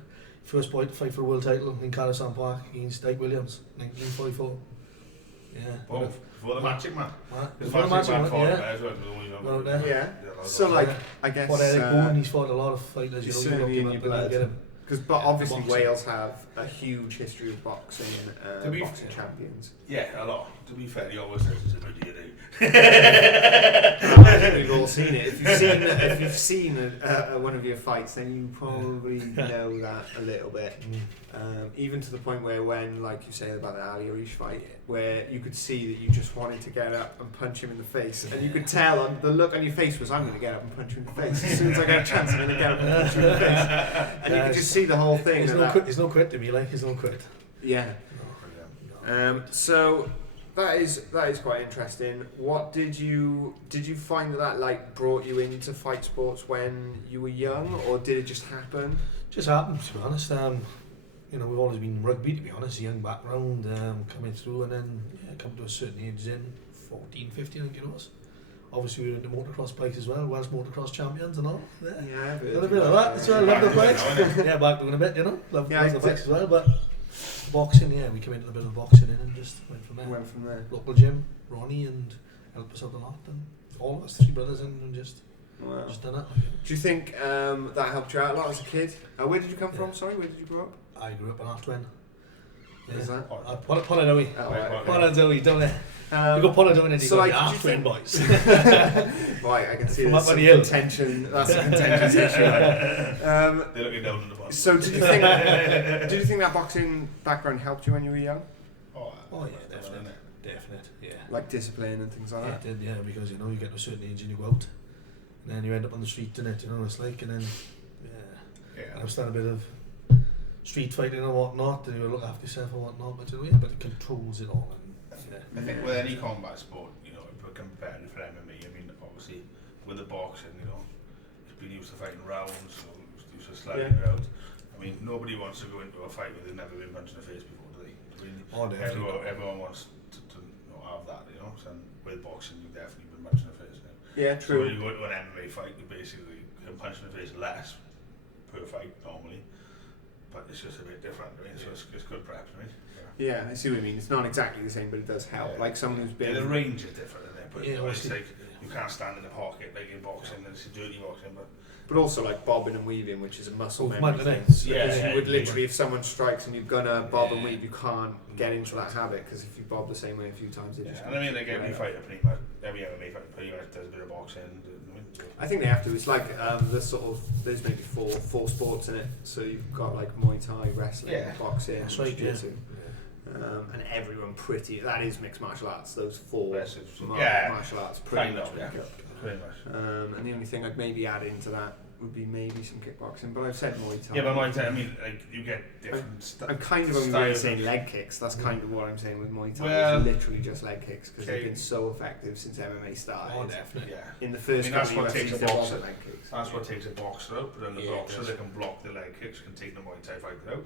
First boy to fight for a world title in Carlisle Park against Dyke Williams, 1944. Yeah. Oh, before the Magic Man. What? Because Before the Magic Man Magic fought Man, him yeah. as well. But we don't Well, know. Yeah. Yeah, So like, I guess. Fought Eric Boone, he's fought a lot of fighters, you he's know, certainly you in look your him up and blood. get him. Because obviously Boxing. Wales have a huge history of boxing To and be boxing fair. champions. Yeah, a lot. To be fair, he always says it's a good year. I think we've all seen it. If you've seen one of your fights, then you probably know that a little bit. Even to the point where when, like you say about the Ali Arish fight, where you could see that you just wanted to get up and punch him in the face, and you could tell on the look on your face was, I'm going to get up and punch you in the face. As soon as I get a chance, I'm going to get up and punch you in the face. And you could just see the whole thing. There's no quit to me, like, there's no quit. Yeah. So that is quite interesting. What did you find that like brought you into fight sports when you were young, or did it just happen? Just happened, to be honest. You know, we've always been rugby, to be honest, a young background, coming through, and then come to a certain age then, 14, 15, I think it was. Obviously we were into motocross bikes as well, Welsh motocross champions and all. Yeah, A little bit of that as well, love the bikes. Yeah, back doing a bit, you know, love the bikes as well, but boxing, yeah, we came into a bit of boxing in and just went from there. Went from there. Local gym, Ronnie, and helped us out a lot, and all of us, 3 brothers, and just done it. Do you think that helped you out a lot as a kid? Where did you come from? Sorry, where did you grow up? I grew up in Artwen. Where's that? Ponadowie. Oh, right, okay. Ponadowie, don't they? You got Ponadowie and then you so got like, the Artwen boys. Right, I can see From there's up on some the hill. contention. That's a contentious issue. They're looking down on the bottom. So did you think that boxing background helped you when you were young? Oh Yeah, definite, yeah. Like discipline and things like Yeah, that? it did, yeah, because you know, you get to a certain age and you go out, and then you end up on the street, innit, you know what it's like, and then, and I've done a bit of street fighting and whatnot, and you look after yourself and whatnot, but you know, but it controls it all, and I think with any combat sport, you know, compared to MMA, I mean, obviously, with the boxing, you know, it's been used to fighting rounds, or used to sliding around. I mean, nobody wants to go into a fight where they've never been punched in the face before, do they? I mean, everyone wants to have that, you know, and with boxing, you've definitely been punched in the face. You know? Yeah, true. So when you go into an MMA fight, you basically can punch in the face less per fight, normally. But it's just a bit different, right? So it's good perhaps, right? Yeah, I see what you mean. It's not exactly the same, but it does help. Yeah. Like someone who's been... the range is different, isn't it? But it's obviously. like, you can't stand in the pocket like in boxing, and it's dirty boxing, But also like bobbing and weaving, which is a muscle Oh, memory mad, thing. isn't it? Yeah, Because yeah, you would yeah. literally, if someone strikes and you're gonna bob and weave, you can't get into that habit, because if you bob the same way a few times, it just... and I mean, like every fighter pretty much, every MMA fighter pretty much does a bit of boxing. I think they have to. It's like there's there's maybe four sports in it. So you've got like Muay Thai, wrestling, boxing, That's right, jiu-jitsu. And everyone that is mixed martial arts. Those four martial arts pretty much. Pretty much. And the only thing I'd maybe add into that would be maybe some kickboxing, but I've said Muay Thai. Yeah, but Muay Thai, I mean, like, you get different I'm kind of only really saying leg kicks. That's kind of what I'm saying with Muay Thai. Well, it's literally just leg kicks because they've been so effective since MMA started. Oh, definitely. Yeah. In the first that's what UFCs, takes a there boxer. wasn't leg kicks. That's what takes a boxer out, but in the boxer they can block the leg kicks, can take the Muay Thai fighter out.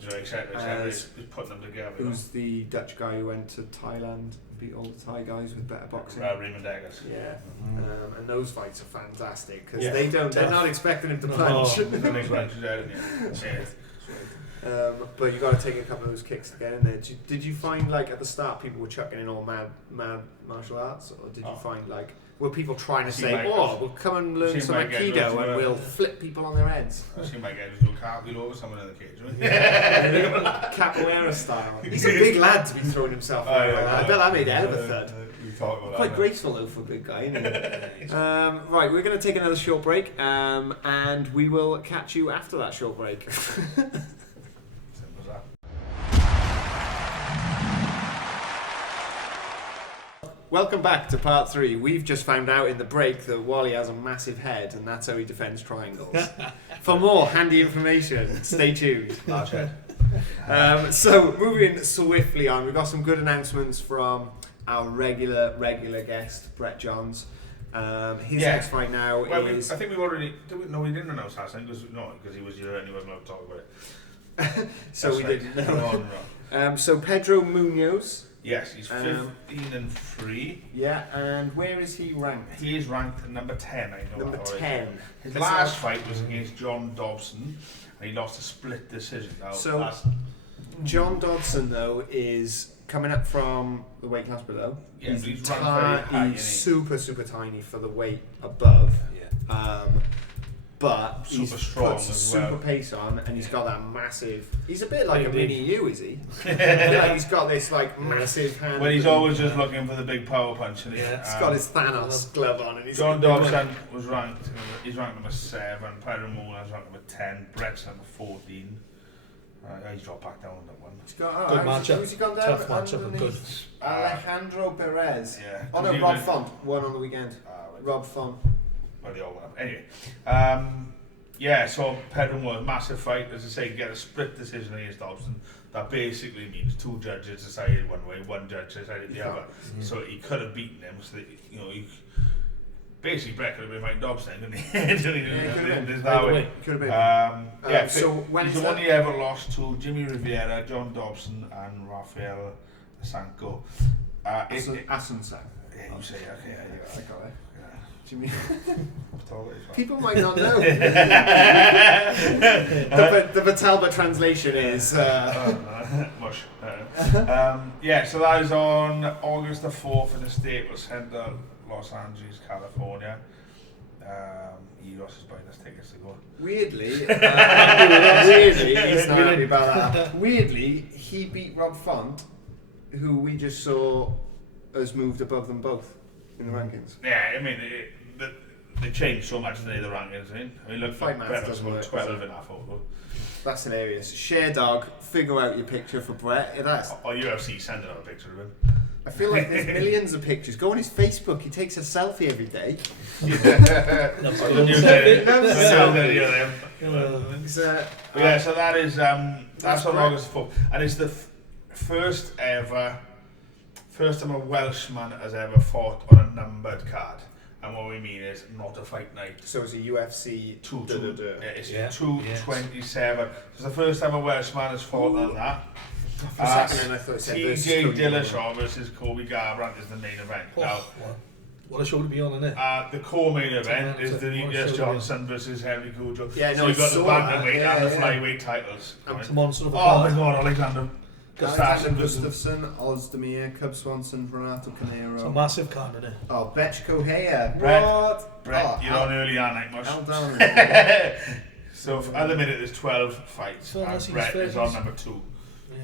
You know, etc. It's putting them together. Who's the Dutch guy who went to Thailand and beat all the Thai guys with better boxing? Raymond Eggers. Yeah, and those fights are fantastic because Yeah. they're not expecting him to punch. But you got to take a couple of those kicks to get in there. Did you find like at the start people were chucking in all mad martial arts, or did you find like were people trying to say, we'll come and learn some Aikido and we'll flip people on their heads? I see my guy just do a cartwheel over someone in the cage, right? Capoeira style. He's a big lad to be throwing himself around. I bet that made a hell of a thud. Quite graceful though for a big guy, isn't he? Right, we're going to take another short break, and we will catch you after that short break. Welcome back to part 3. We've just found out in the break that Wally has a massive head, and that's how he defends triangles. For more handy information, stay tuned. Large head. So moving swiftly on, we've got some good announcements from our regular guest, Brett Johns. His next fight now is... I think we've already... we didn't announce last time because he was here and he wasn't allowed to talk about it. So we didn't know. So Pedro Munoz. Yes, he's 15-3. Yeah, and where is he ranked? He is ranked number 10, I know. Number 10. His last fight was against John Dobson, and he lost a split decision. John Dodson, though, is coming up from the weight class below. Yeah, he's super tiny for the weight above. Yeah. But super he's strong put super pace on, and he's got that massive. He's a bit like a mini you, is he? He's got this like massive hand. Well, he's always just looking for the big power punch. And he's got his Thanos glove on, and John Dobson was ranked. He's ranked number 7. Pedro Munoz ranked number 10. Brett's number 14. He's dropped back down on that one. He's got good matchup. Who's he gone down? Tough matchup and good. Alejandro Perez. Yeah. Oh no, Rob Font won on the weekend. Rob Font. Well, they all went up. Anyway, so Pedro Munoz, massive fight. As I say, get a split decision against Dobson. That basically means 2 judges decided one way, 1 judge decided the other. So he could have beaten him. So that, basically Brett could have been fighting Dobson, couldn't he? Could have been. So when he's the one he ever lost to Jimmy Rivera, John Dobson, and Rafael Asanko. Asunsa. Yeah, you say okay. I got it. Jimmy. People might not know. The Talbot translation is mush. So that is on August the 4th in the Staples Center, Los Angeles, California. He lost his buying us tickets to go. Weirdly, he's not happy about that. Weirdly, he beat Rob Font, who we just saw has moved above them both in the rankings. Yeah, I mean, they changed so much in the rankings. I mean, look, Fight Master doesn't work. 12 in that photo. That's hilarious. Share dog, figure out your picture for Brett. Or UFC, send another picture of him. I feel like there's millions of pictures. Go on his Facebook. He takes a selfie every day. So that is that's on August 4th, and it's the first time a Welshman has ever fought on a numbered card. And what we mean is not a fight night. So it's a UFC 227. It's the first time a Welshman has fought on that. For a second, I thought it said TJ Dillashaw versus Kobe Garbrandt is the main event. What a show to be on, isn't it? The co-main event is Demetrius Johnson versus Henry Cujo. Yeah, so you've got the bantamweight and the flyweight titles. It's a monster of a card. Oh my God, Alexander Gustafsson, Ozdemir, Cub Swanson, Renato Canero. It's a massive card, isn't it? Oh, Betch Kohea. Brett, you're on early on, like much. So at the minute there's 12 fights, and Brett is on number 2. Yeah.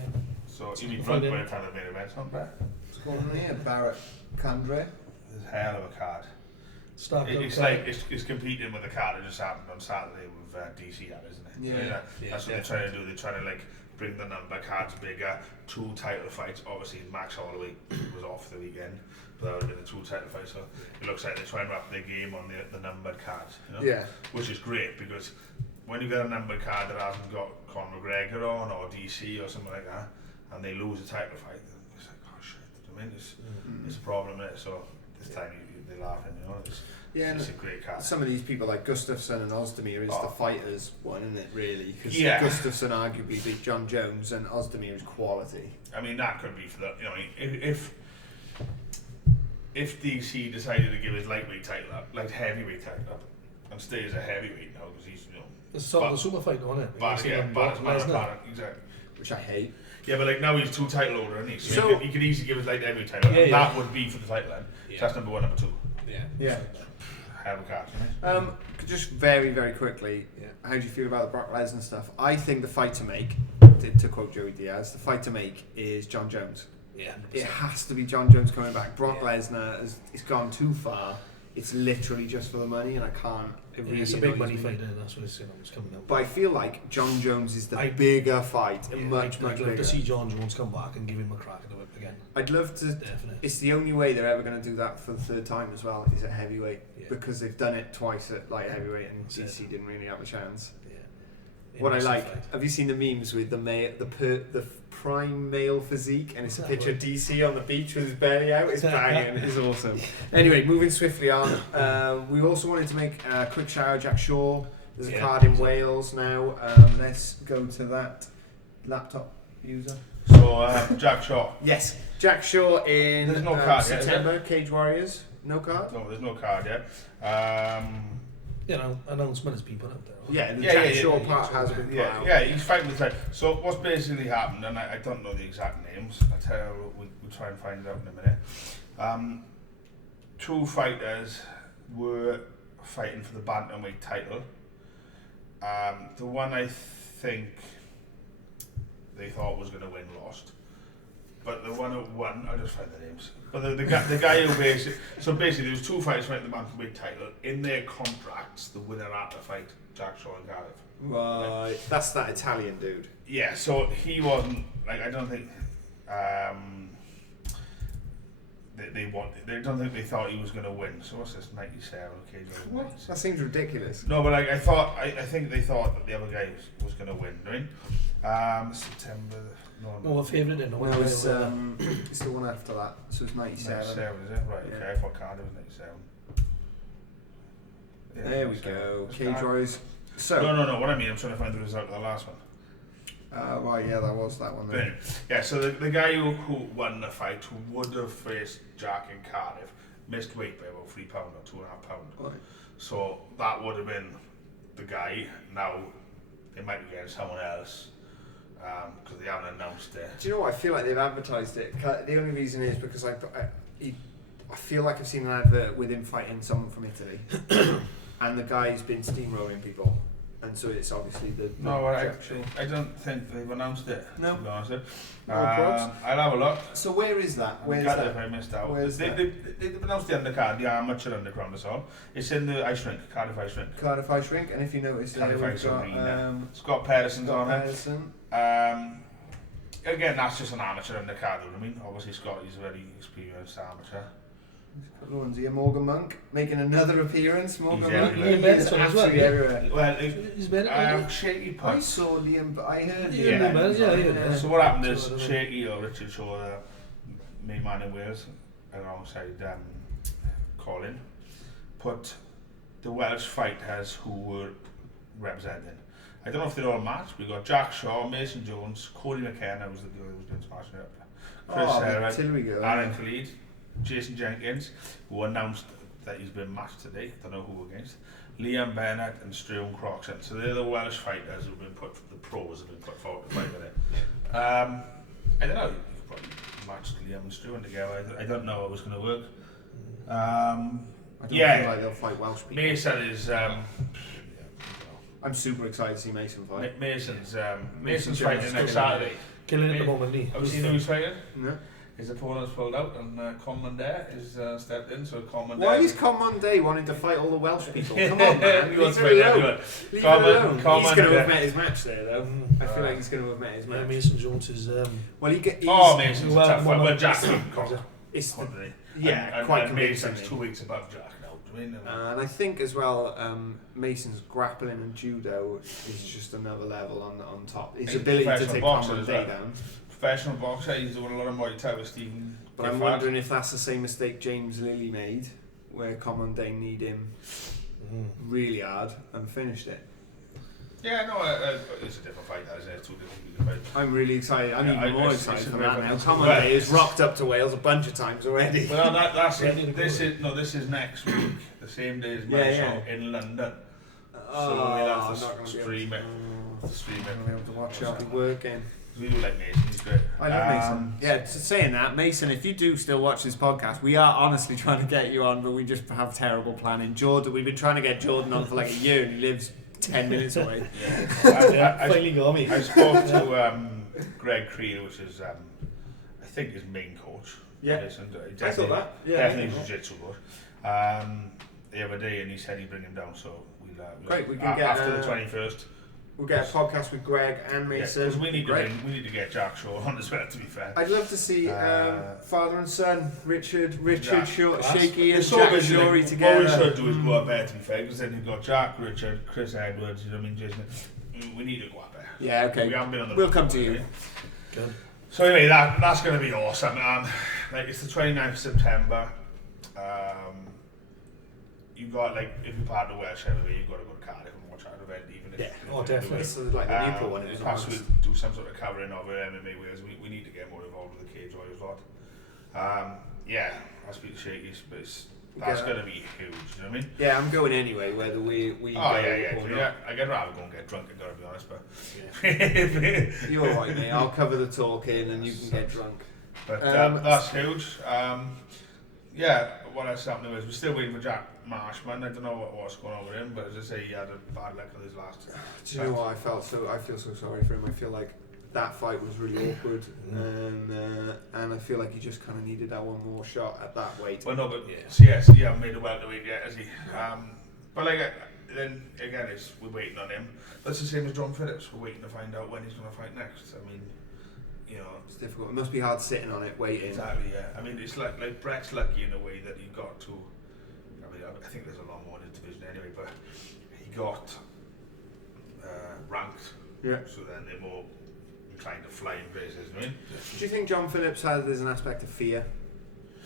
So you need Brett by the time the main event's on, Brett. What's going on here? Barrett Kandre. There's a hell of a card. It's competing with the card that just happened on Saturday with DC, isn't it? Yeah. That's what they're trying to do. They're trying to bring the number cards bigger, 2 title fights. Obviously, Max Holloway was off the weekend, but that would have been a 2 title fight. So it looks like they're trying to wrap their game on the numbered cards, you know? Yeah. Which is great because when you get a numbered card that hasn't got Conor McGregor on or DC or something like that, and they lose a title fight, it's like, oh shit, I mean, it's a problem there. So this time they're laughing, you know? It's a great card. Some of these people like Gustafsson and Ozdemir is the fighters one, isn't it, really? Because Gustafsson arguably beat John Jones and Ozdemir is quality. I mean, that could be for the, you know, if DC decided to give his lightweight title up, like heavyweight title up, and stay as a heavyweight now, because he's, you know... It's sort of the super fight, isn't it? But exactly. Which I hate. Yeah, but like now he's 2 title holder, isn't he? So he could easily give his light heavyweight title, and that would be for the title then. So that's number 1, number 2. Yeah. Hell of a card, just very, very quickly, how do you feel about the Brock Lesnar stuff? I think the fight to make, to quote Joey Diaz, the fight to make is John Jones. Yeah, 100%. It has to be John Jones coming back. Brock Lesnar it's gone too far. It's literally just for the money, and I can't. It's a big money fight, and that's what it's coming out. But I feel like John Jones is the bigger fight, and much I'd bigger. love to see John Jones come back and give him a crack at the whip again. I'd love to. Definitely. It's the only way they're ever going to do that for the 3rd time as well. Is at heavyweight because they've done it twice at light heavyweight, and DC didn't really have a chance. Yeah. What I like, have you seen the memes with the prime male physique, and it's a picture of DC on the beach with his belly out? It's banging. It's awesome. Anyway, moving swiftly on. We also wanted to make a quick shout out Jack Shaw. There's a card in Wales now. Let's go to that laptop user. So Jack Shaw. Yes, Jack Shaw in there's no card September. Yet, Cage Warriors. No card. No, there's no card yet. Announcement has been put out there. Jack Shaw part has been put out. Yeah, he's fighting the time. So what's basically happened, and I don't know the exact names, I'll tell you, we'll try and find out in a minute. 2 fighters were fighting for the bantamweight title. The one I think they thought was going to win lost. But the one who won, I'll just find the names. But the guy who basically there was 2 fights fighting the bantamweight title. In their contracts, the winner had to fight Jack Shaw and Cardiff. Right, that's that Italian dude. Yeah, so he wasn't like, I don't think they don't think they thought he was going to win. So what's this 97? Okay, what? That seems ridiculous. No, but like I think they thought that the other guy was going to win. Right? September. No, we're favourite in. No, it's the one after that. So it's 97. 97, is it? Right. Okay, I thought Cardiff was 97. Yeah, there we go. Cage Warriors. So no. What I mean, I'm trying to find the result of the last one. Right, yeah, that was that one. Then. Yeah, so the guy who won the fight, who would have faced Jack in Cardiff, missed weight by about £3 or £2.5. Right. So that would have been the guy. Now they might be getting someone else because they haven't announced it. Do you know what? I feel like they've advertised it. The only reason is because I feel like I've seen an advert with him fighting someone from Italy, and the guy's been steamrolling people. And so it's obviously the I don't think they've announced it. No. To be honest with you. I'll have a look. So where is that? Where's that? If I missed out. They've announced the undercard, the amateur underground as well. It's in the ice rink, Cardiff ice rink. Cardiff ice rink, and if you notice, Cardiff we've ice got Scott Patterson's on Patterson. it. Again, that's just an amateur undercard. I mean, obviously Scott is a very experienced amateur. One's here, Morgan Monk making another appearance. Morgan Monk, he's absolutely everywhere. Well, he's been Shaky I Putt. saw Liam, but I heard Yeah. So what happened is Shaky or Richard Shaw, main man in Wales, alongside Colin, put the Welsh fighters who were representing. I don't know if they're all matched. We got Jack Shaw, Mason Jones, Cody McKenna was the guy who was doing smashing it up. Chris Herod, Aaron Khalid, Jason Jenkins, who announced that he's been matched today. Don't know who against. Liam Bennett and Struan Croxon. So they're the Welsh fighters who've been put. The pros have been put forward to fight with it. I don't know. You could probably match Liam and Struan together. I don't know how it was going to work. I don't feel like they'll fight Welsh people. Mason is. I'm super excited to see Mason fight. Mason's fighting next Saturday. Killing it at the moment, Have you seen who he's fighting? No. his opponent's pulled out and Commander is stepped in. So Commander. Why is Commander wanting to fight all the Welsh people? Come on, man. He wants to Leave it fight alone. everyone. Leave it alone. He's going Commander. to have met his match there, though. I feel like he's going to have met his Yeah, match. Mason Jones is. Well, he's Mason's well, a tough one. well, Well, Jack's It's quite quite Mason's convincing. 2 weeks above Jack now. Do you mean? And I think as well, Mason's grappling and judo is just another level on top. His ability to take Commander down. Professional boxer, he's doing a lot of Muay Thai with Stephen. But I'm wondering if that's the same mistake James Lilly made, where Commander need him really hard and finished it. Yeah, no, it's a different fight, isn't it? It's two different fights. I'm really excited. I'm even more excited for that now. Commander Well, has rocked up to Wales a bunch of times already. Well, that's it. This is next week, the same day as my show in London. So we'll have to stream it. I'm not able to watch it. I'll be working. We do like Mason, he's great. I love Mason. Yeah, saying that, Mason, if you do still watch this podcast, we are honestly trying to get you on, but we just have terrible planning. Jordan, we've been trying to get Jordan on for like a year, and he lives 10 minutes away. I finally got me. I spoke to Greg Creel, which is I think his main coach. Yeah, I thought that. Yeah, definitely jiu-jitsu coach. The other day, and he said he'd bring him down. So we'll great. We can get after the 21st. We'll get a podcast with Greg and Mason. Because we need to get Jack Shaw on as well. To be fair, I'd love to see father and son, Richard, Shaky, and so Jack Shorey together. What we should do is go up there, to be fair, because then you've got Jack, Richard, Chris Edwards. You know what I mean, Jason. We need to go up there. Yeah, okay. We haven't been on the. We'll come to you. Good. So anyway, that's going to be awesome. Like it's the 29th of September. You've got like if you're part of the Welsh MMA, you've got to go to Cardiff and watch that event, even if definitely. It's like the Newport one. Perhaps we'll do some sort of covering of it, MMA Wales. We need to get more involved with the Cage Warriors lot. I'll speak to Shakey's, but that's going to be huge. You know what I mean? Yeah, I'm going anyway, whether we go or not. I'd rather go and get drunk. I gotta be honest, but you're alright, mate. I'll cover the talking and you can get drunk. But that's huge. What else happening is we're still waiting for Jack Marshman. I don't know what's going on with him, but as I say, he had a bad luck with his last. Do you know what? I feel so sorry for him. I feel like that fight was really awkward, and I feel like he just kind of needed that one more shot at that weight. Well, no, but he hasn't made a welterweight yet, has he? But like then again, we're waiting on him. That's the same as John Phillips. We're waiting to find out when he's going to fight next. I mean, it's difficult. It must be hard sitting on it, waiting. Exactly. Yeah. I mean, it's like Brett's lucky in a way that he got to. I mean, I think there's a lot more in his division anyway, but he got ranked. Yeah. So then they're more inclined to fly in places. I mean, do you think John Phillips there's an aspect of fear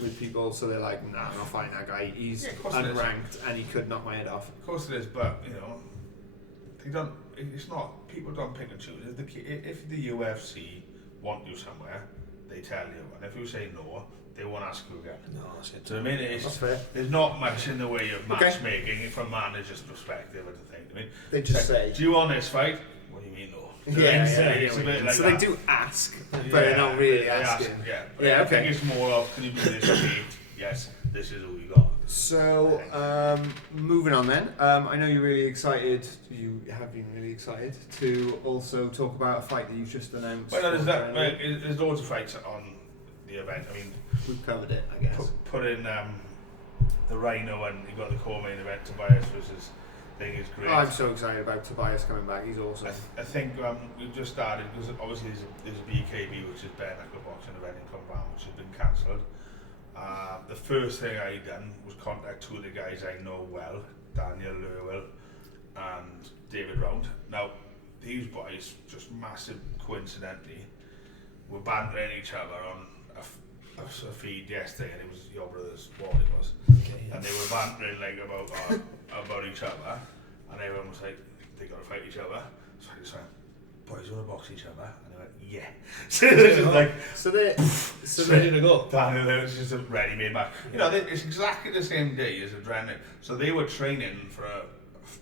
with people, so they're like, nah, I'm not fighting that guy. He's unranked and he could knock my head off. Of course it is, but they don't. It's not. People don't pick and choose. If the UFC want you somewhere, they tell you, and if you say no, they won't ask you again. No, that's it. So I mean, That's fair. There's not much in the way of matchmaking from manager's perspective, I think. I mean, They just say, "Do you want this fight?" What do you mean no? It's a bit like so that. they do ask, but they're not really asking. I Okay. think it's more of, can you do this for me? Yes, this is who you got. So, moving on then. I know you're really excited. You have been really excited to also talk about a fight that you've just announced. Well, there's loads of fights on the event. I mean, we've covered it, I guess. Put in the Rhino, and you've got the co-main event. Tobias versus thing is great. I'm so excited about Tobias coming back. He's awesome. I think we've just started because obviously there's a BKB, which is bare knuckle boxing event in Cumberland, which has been cancelled. The first thing I done was contact two of the guys I know well, Daniel Lurwell and David Round. Now, these boys, just massive coincidentally, were bantering each other on a feed yesterday, and it was your brother's what it was. Okay, yeah. And they were bantering like about each other, and everyone was like, they got to fight each other. So I just went, boys want to box each other? And they went, yeah. So it's just like, so ready to go. Daniel was just ready made back. It's exactly the same day as Adrenaline. So they were training for a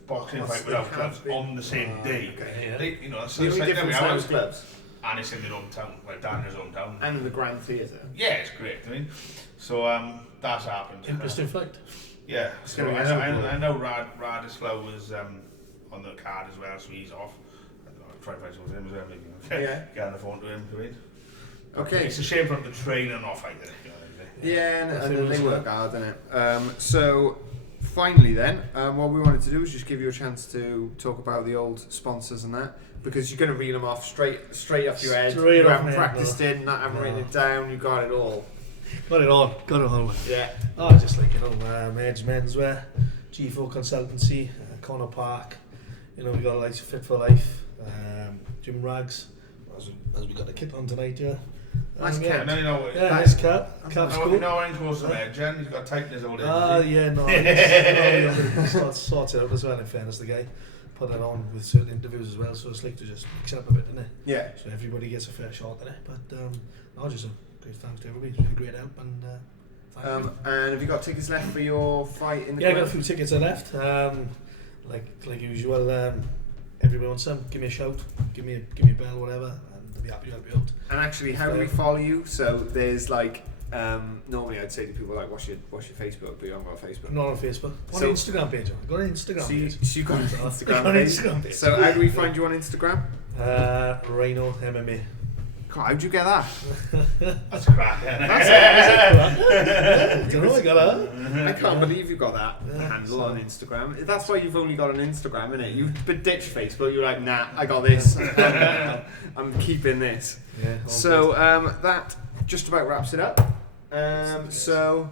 boxing fight without clubs on the same day. Okay, yeah. So it's like different size clubs. And it's in their hometown, like Daniel's hometown. And in the Grand Theatre. Yeah, it's great. I mean, so that's happened. Interesting fight. Yeah. So I know Radislav was on the card as well, so he's off. I don't know, I'll try to find something with him as well, maybe. Get on the phone to him, Okay. It's a shame for them to train and not fight it. Yeah, and they work hard, don't it? So, finally then, what we wanted to do is just give you a chance to talk about the old sponsors and that, because you're going to reel them off straight off your head. You haven't practiced it, not haven't written it down, you got it all. Got it on. Yeah. Oh, just like, Edge Menswear, G4 Consultancy, Connor Park, we got like Fit for Life, Gym Rags, as we got the kit on tonight, yeah. Nice cap. Nice cap. Cap's cool. No one goes to bed, Jen. He's got to tighten his old Sorts it out as well, in fairness, the guy. Put that on with certain interviews as well, so it's like to just mix it up a bit, isn't it? Yeah. So everybody gets a fair shot in it. But just a great thanks to everybody. It's been a great help, and thank you. And have you got tickets left for your fight in the I got a few tickets left. Like usual, everybody wants some. Give me a shout, give me a bell, whatever, and I'll be happy to help you out. And actually, how do we follow you? So there's like, normally I'd say to people like, what's your Facebook? But you haven't got a Facebook. Not on Facebook. On Instagram page. I've got an Instagram page. So you got an Instagram page. So how do we find you on Instagram? Rhino MMA. God, how'd you get that? That's crap. I don't know, I got that. I can't believe you got that handle on Instagram. That's why you've only got an Instagram, innit? You've ditched Facebook. You're like, nah, I got this. I'm keeping this. Yeah. So that just about wraps it up. So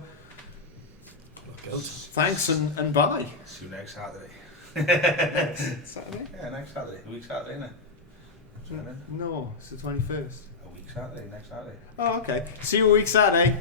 thanks and bye. See you next Saturday. Saturday? Yeah, next Saturday. A week Saturday, innit? No, it's the 21st. A week Saturday, next Saturday. Oh, okay. See you a week Saturday.